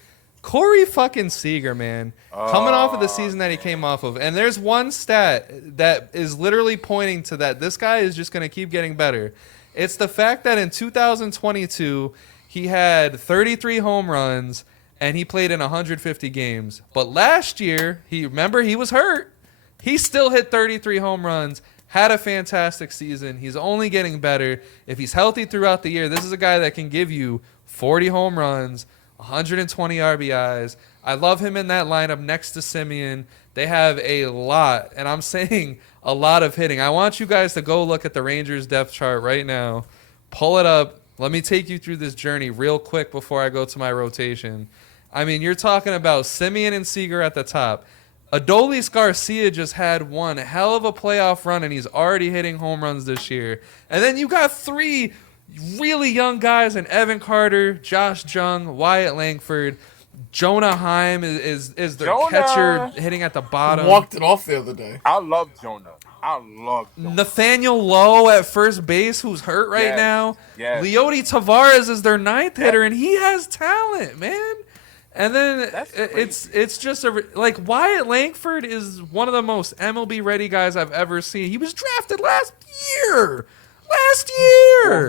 Corey fucking Seager, man, coming off of the season that he came off of. And there's one stat that is literally pointing to that. This guy is just going to keep getting better. It's the fact that in 2022, he had 33 home runs and he played in 150 games. But last year, he was hurt. He still hit 33 home runs. Had a fantastic season. He's only getting better. If he's healthy throughout the year, this is a guy that can give you 40 home runs, 120 RBIs. I love him in that lineup next to Simeon. They have a lot, and I'm saying a lot of hitting. I want you guys to go look at the Rangers depth chart right now. Pull it up. Let me take you through this journey real quick before I go to my rotation. I mean, you're talking about Simeon and Seager at the top. Adolis Garcia just had one hell of a playoff run, and he's already hitting home runs this year. And then you got 3 really young guys, and Evan Carter, Josh Jung, Wyatt Langford, Jonah Heim is their catcher Jonah. hitting at the bottom. Walked it off the other day. I love Jonah. I love Jonah. Nathaniel Lowe at first base, who's hurt right now. Yes. Leody Tavares is their ninth hitter, and he has talent, man. And then it's just like Wyatt Langford is one of the most MLB ready guys I've ever seen. He was drafted last year.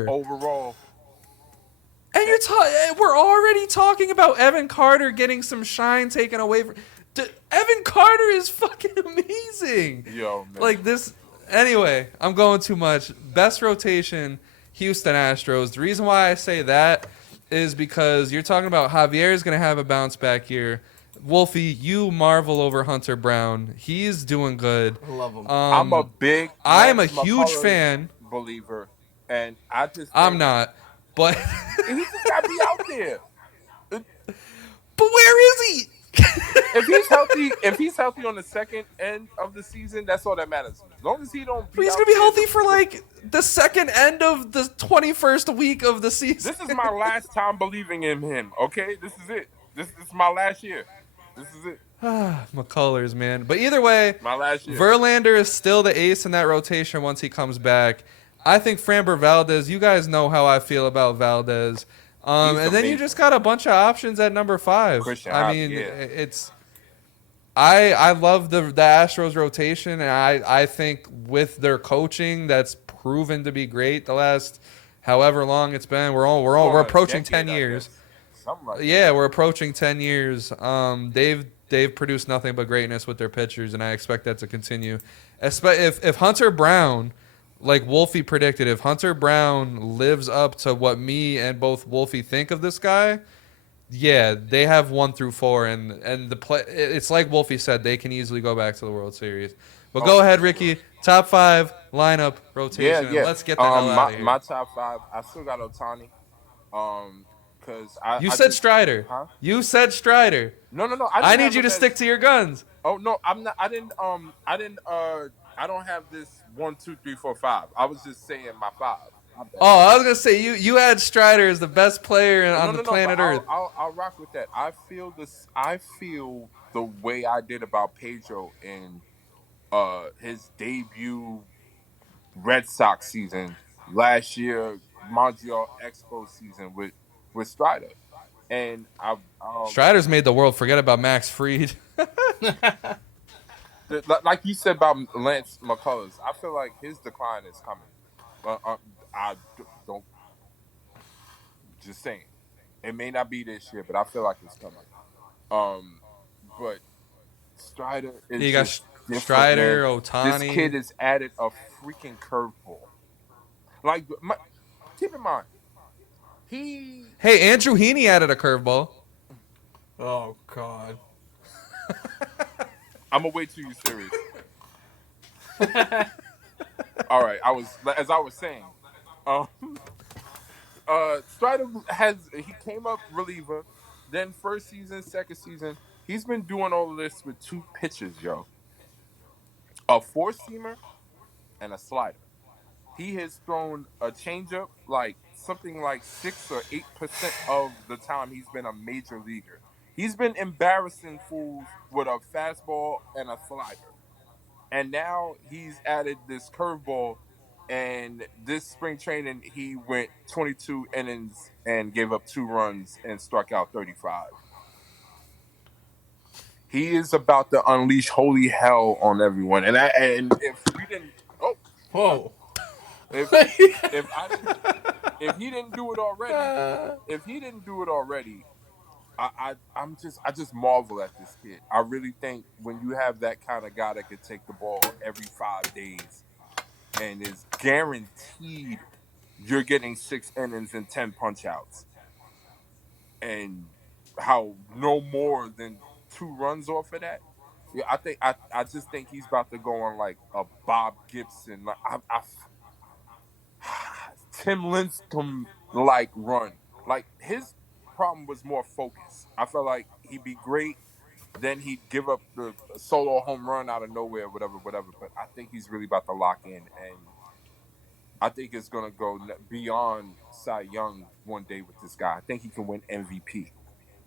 Overall. And we're already talking about Evan Carter getting some shine taken away from. Evan Carter is fucking amazing. Yo, man. Like this. Anyway, I'm going too much. Best rotation, Houston Astros. The reason why I say that is because you're talking about Javier's going to have a bounce back year. Wolfie, you marvel over Hunter Brown. He's doing good. I love him. I'm a big. I'm a huge fan. Believer, and I just. I'm not, but He just got to be out there. but where is he? If he's healthy on the second end of the season, that's all that matters. As long as he don't. He's gonna be healthy for like the second end of the 21st week of the season. This is my last time believing in him. Okay, this is it. This is my last year. This is it. McCullers, man. But either way, My last year. Verlander is still the ace in that rotation once he comes back. I think Framber Valdez. You guys know how I feel about Valdez. And then amazing. you just got a bunch of options at number 5. Christian I Hop, mean, yeah. it's. I love the Astros rotation, and I think with their coaching, that's proven to be great the last however long it's been. We're approaching 10 years. Yeah, we're approaching 10 years. They've produced nothing but greatness with their pitchers, and I expect that to continue. If Hunter Brown, like Wolfie predicted, if Hunter Brown lives up to what me and both Wolfie think of this guy, yeah, they have 1 through 4, and the play. It's like Wolfie said, they can easily go back to the World Series. But go ahead, Ricky. Top 5 lineup rotation. Yeah. Let's get the hell out of here. My top 5. I still got Ohtani. Because You said Strider. Huh? You said Strider. No. I need you to stick to your guns. Oh no, I'm not. I didn't. I don't have this 1, 2, 3, 4, 5. I was just saying my 5. Oh, I was gonna say you had Strider as the best player on the planet Earth. I'll rock with that. I feel the way I did about Pedro in his debut Red Sox season last year, Montreal Expo season with Strider, and Strider's made the world forget about Max Fried. Like you said about Lance McCullers, I feel like his decline is coming. I don't. Just saying, it may not be this year, but I feel like it's coming. But Strider is. You got just different, Strider, man. Ohtani. This kid has added a freaking curveball. Like, keep in mind, Hey, Andrew Heaney added a curveball. Oh God. I'm gonna wait till you're serious. All right, as I was saying, Strider he came up reliever, then first season, second season, he's been doing all of this with 2 pitches, yo. A 4-seamer and a slider. He has thrown a changeup like something like 6 or 8% of the time he's been a major leaguer. He's been embarrassing fools with a fastball and a slider. And now he's added this curveball, and this spring training he went 22 innings and gave up 2 runs and struck out 35. He is about to unleash holy hell on everyone. And if we didn't, Whoa. if he didn't do it already, I just marvel at this kid. I really think when you have that kind of guy that could take the ball every 5 days and is guaranteed you're getting 6 innings and 10 punch outs, and how no more than 2 runs off of that. Yeah, I just think he's about to go on like a Bob Gibson, like Tim Lincecum like run. Like his problem was more focus. I felt like he'd be great, then he'd give up the solo home run out of nowhere, whatever. But I think he's really about to lock in, and I think it's gonna go beyond Cy Young one day with this guy. I think he can win MVP.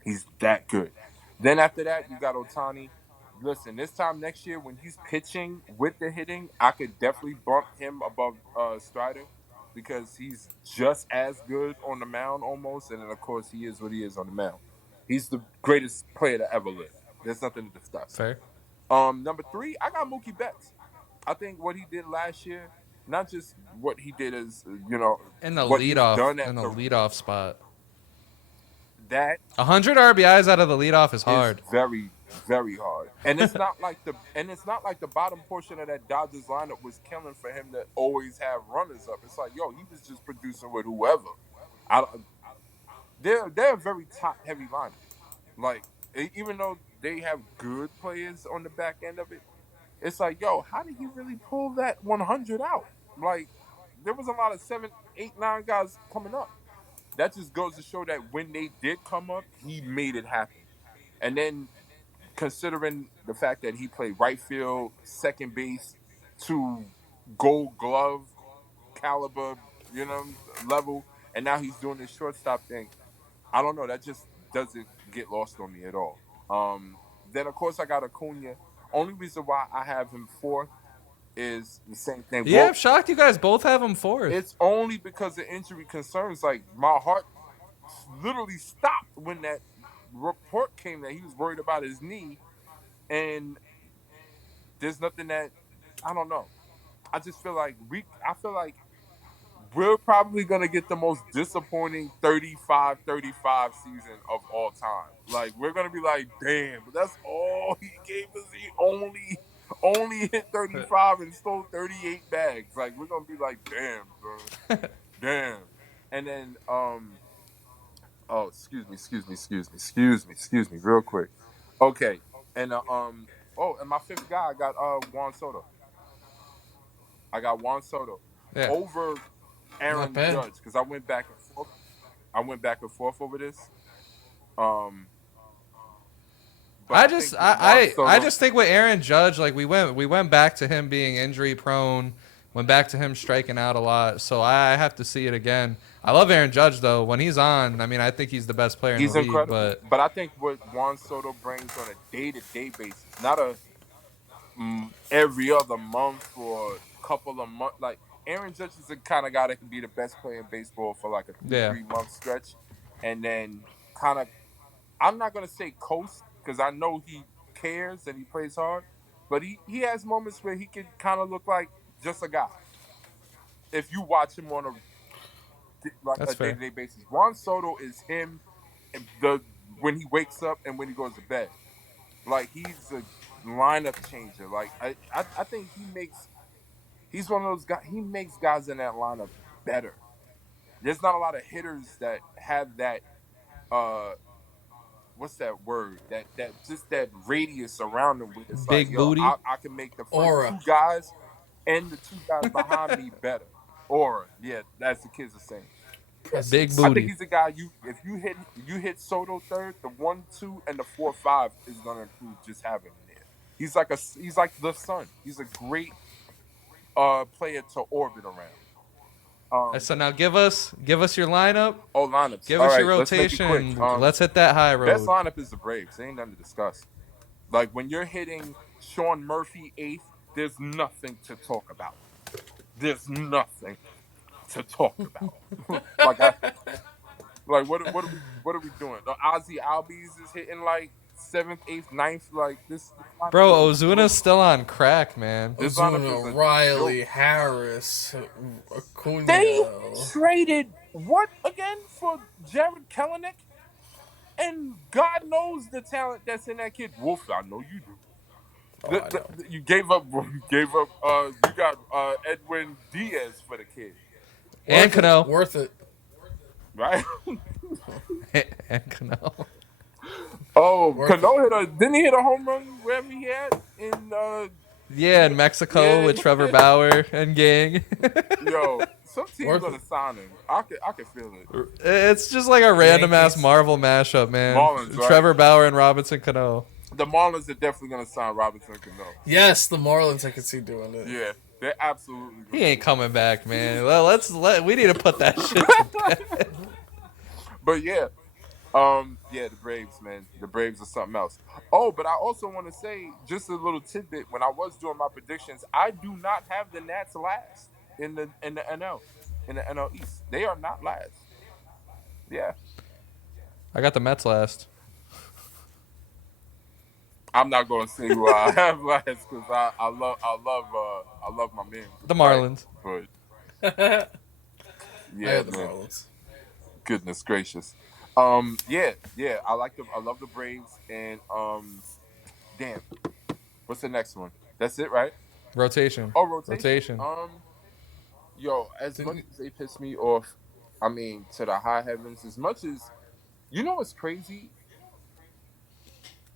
He's that good. Then after that, you got Ohtani. Listen, this time next year when he's pitching with the hitting, I could definitely bump him above Strider because he's just as good on the mound almost, and then of course he is what he is on the mound. He's the greatest player to ever live. There's nothing to discuss. Fair. Number 3, I got Mookie Betts. I think what he did last year, not just what he did as In the what he's done at leadoff spot. that 100 RBIs out of the leadoff is hard. is very, very hard. And it's not like the bottom portion of that Dodgers lineup was killing for him to always have runners up. It's like, yo, he was just producing with whoever. They're a very top heavy lineup. Like, even though they have good players on the back end of it, it's like, yo, how did he really pull that 100 out? Like, there was a lot of 7, 8, 9 guys coming up. That just goes to show that when they did come up, he made it happen. And then considering the fact that he played right field, second base to Gold Glove caliber, level, and now he's doing this shortstop thing. I don't know. That just doesn't get lost on me at all. Then of course I got Acuna. Only reason why I have him 4th is the same thing. Yeah, I'm shocked you guys both have him 4th. It's only because of injury concerns. Like, my heart literally stopped when that report came that he was worried about his knee, and there's nothing that I don't know. I just feel like we're probably gonna get the most disappointing 35-35 season of all time. Like, we're gonna be like, damn, but that's all he gave us. He only hit 35 and stole 38 bags. Like, we're gonna be like, damn, bro, damn. And then excuse me, real quick. Okay, and and my 5th guy, I got Juan Soto. Yeah. Over Aaron Judge, because I went back and forth over this. I just think with Aaron Judge, like, we went back to him being injury prone, went back to him striking out a lot. So I have to see it again. I love Aaron Judge though. When he's on, I mean, I think he's the best player in the league. Incredible. But I think what Juan Soto brings on a day-to-day basis, not a every other month or couple of months, like, Aaron Judge is the kind of guy that can be the best player in baseball for like a 3-month stretch, and then kind of, I'm not gonna say coast, because I know he cares and he plays hard, but he has moments where he can kind of look like just a guy. If you watch him on a day-to-day basis, Juan Soto is him when he wakes up and when he goes to bed. Like, he's a lineup changer. Like, I think he's one of those guys. He makes guys in that lineup better. There's not a lot of hitters that have that. What's that word? That just that radius around them. With it's big like, booty. I can make the first 2 guys and the 2 guys behind me better. Aura, yeah, that's the kids are saying. Big booty. I think he's a guy. If you hit Soto 3rd, the 1, 2, and the 4, 5 is gonna include just having him there. He's like the sun. He's a great player to orbit around. So now give us your lineup. Oh, lineups. Give us your rotation. Let's hit that high road. Best lineup is the Braves. There ain't nothing to discuss. Like, when you're hitting Sean Murphy 8th, there's nothing to talk about. There's nothing to talk about. What are we doing? The Ozzy Albies is hitting like 7th, 8th, 9th. Like, this. Bro, Ozuna's still on crack, man. Ozuna, Riley, Harris, Acuna. They traded what again for Jared Kelenic? And God knows the talent that's in that kid. Wolf, I know you do. You gave up. You got Edwin Diaz for the kid. And Cano. Worth it. Right? And Cano. Oh, Cano didn't he hit a home run wherever he had in Mexico with Trevor Bauer and gang. Yo, some team's gonna sign him. I can feel it. It's just like a random ass Marvel mashup, man. Marlins, right? Trevor Bauer and Robinson Cano. The Marlins are definitely gonna sign Robinson Cano. Yes, the Marlins, I could see doing it. Yeah, They're absolutely. He ain't coming back, man. Well, we need to put that shit to bed. But yeah, yeah, the Braves, man. The Braves are something else. Oh, but I also want to say just a little tidbit. When I was doing my predictions, I do not have the Nats last in the NL East. They are not last. Yeah, I got the Mets last. I'm not gonna say who I have last because I love my man The Wyatt, Marlins. but I yeah, had the man. Marlins. Goodness gracious. Yeah. I love the Braves and damn. What's the next one? That's it, right? Rotation. Oh, rotation. Rotation. Yo, as much as they piss me off, I mean, to the high heavens, as much as you know what's crazy?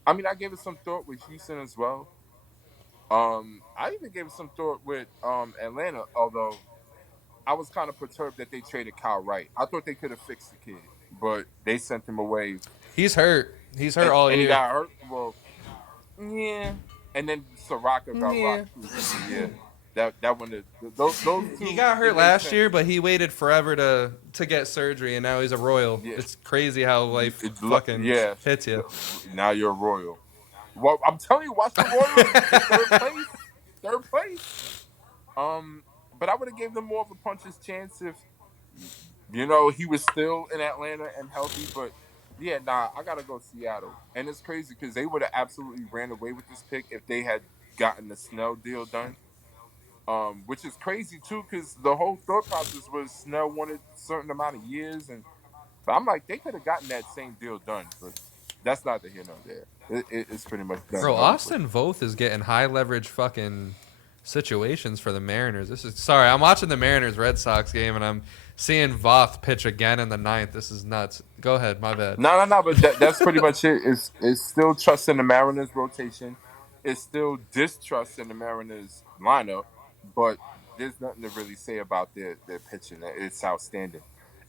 I mean, I gave it some thought with Houston as well. I even gave it some thought with Atlanta, although I was kind of perturbed that they traded Kyle Wright. I thought they could have fixed the kid, but they sent him away. He's hurt. He's hurt all And he year. got hurt. Well, yeah. And then Soraka got Yeah. rocked too. So yeah, that one. Those two. He got it hurt makes last sense. year, but he waited forever to get surgery, and now he's a Royal. Yeah. It's crazy how life It fucking yeah. hits you. Now you're a Royal. Well, I'm telling you, watch the Royals get third place. Third place. But I would have gave them more of a puncher's chance if he was still in Atlanta and healthy. But yeah, nah, I gotta go Seattle. And it's crazy because they would have absolutely ran away with this pick if they had gotten the Snell deal done. Which is crazy too, because the whole thought process was Snell wanted a certain amount of years, but I'm like, they could have gotten that same deal done, but that's not here nor there. It's pretty much done. Bro, Austin Voth is getting high leverage fucking situations for the Mariners. Sorry, I'm watching the Mariners Red Sox game and I'm seeing Voth pitch again in the ninth. This is nuts. Go ahead, my bad. No, but that's pretty much it. It's still trust in the Mariners rotation. It's still distrust in the Mariners lineup, but there's nothing to really say about their pitching. It's outstanding,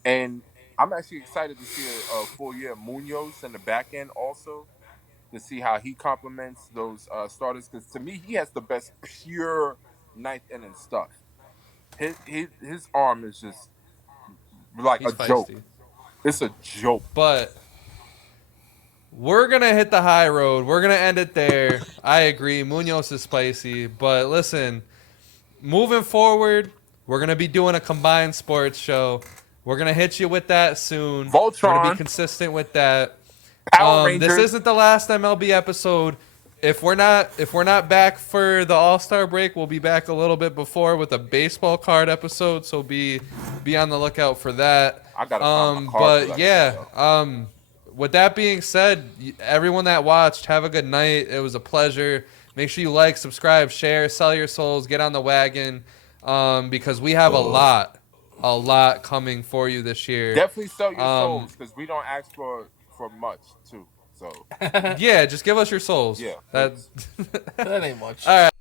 and I'm actually excited to see a full year of Munoz in the back end also, to see how he complements those starters. Because to me, he has the best pure ninth inning stuff. His arm is just like He's a joke. feisty. It's a joke. But we're going to hit the high road. We're going to end it there. I agree. Munoz is spicy. But listen, moving forward, we're going to be doing a combined sports show. We're going to hit you with that soon. Voltron. We're going to be consistent with that. Power Rangers. This isn't the last MLB episode. If we're not back for the All-Star break, we'll be back a little bit before with a baseball card episode. So be on the lookout for that. I gotta find my card But yeah, with that being said, everyone that watched, have a good night. It was a pleasure. Make sure you like, subscribe, share, sell your souls, get on the wagon, because we have a lot coming for you this year. Definitely sell your souls, because we don't ask for much too. So yeah, just give us your souls. yeah, That That ain't much. all right.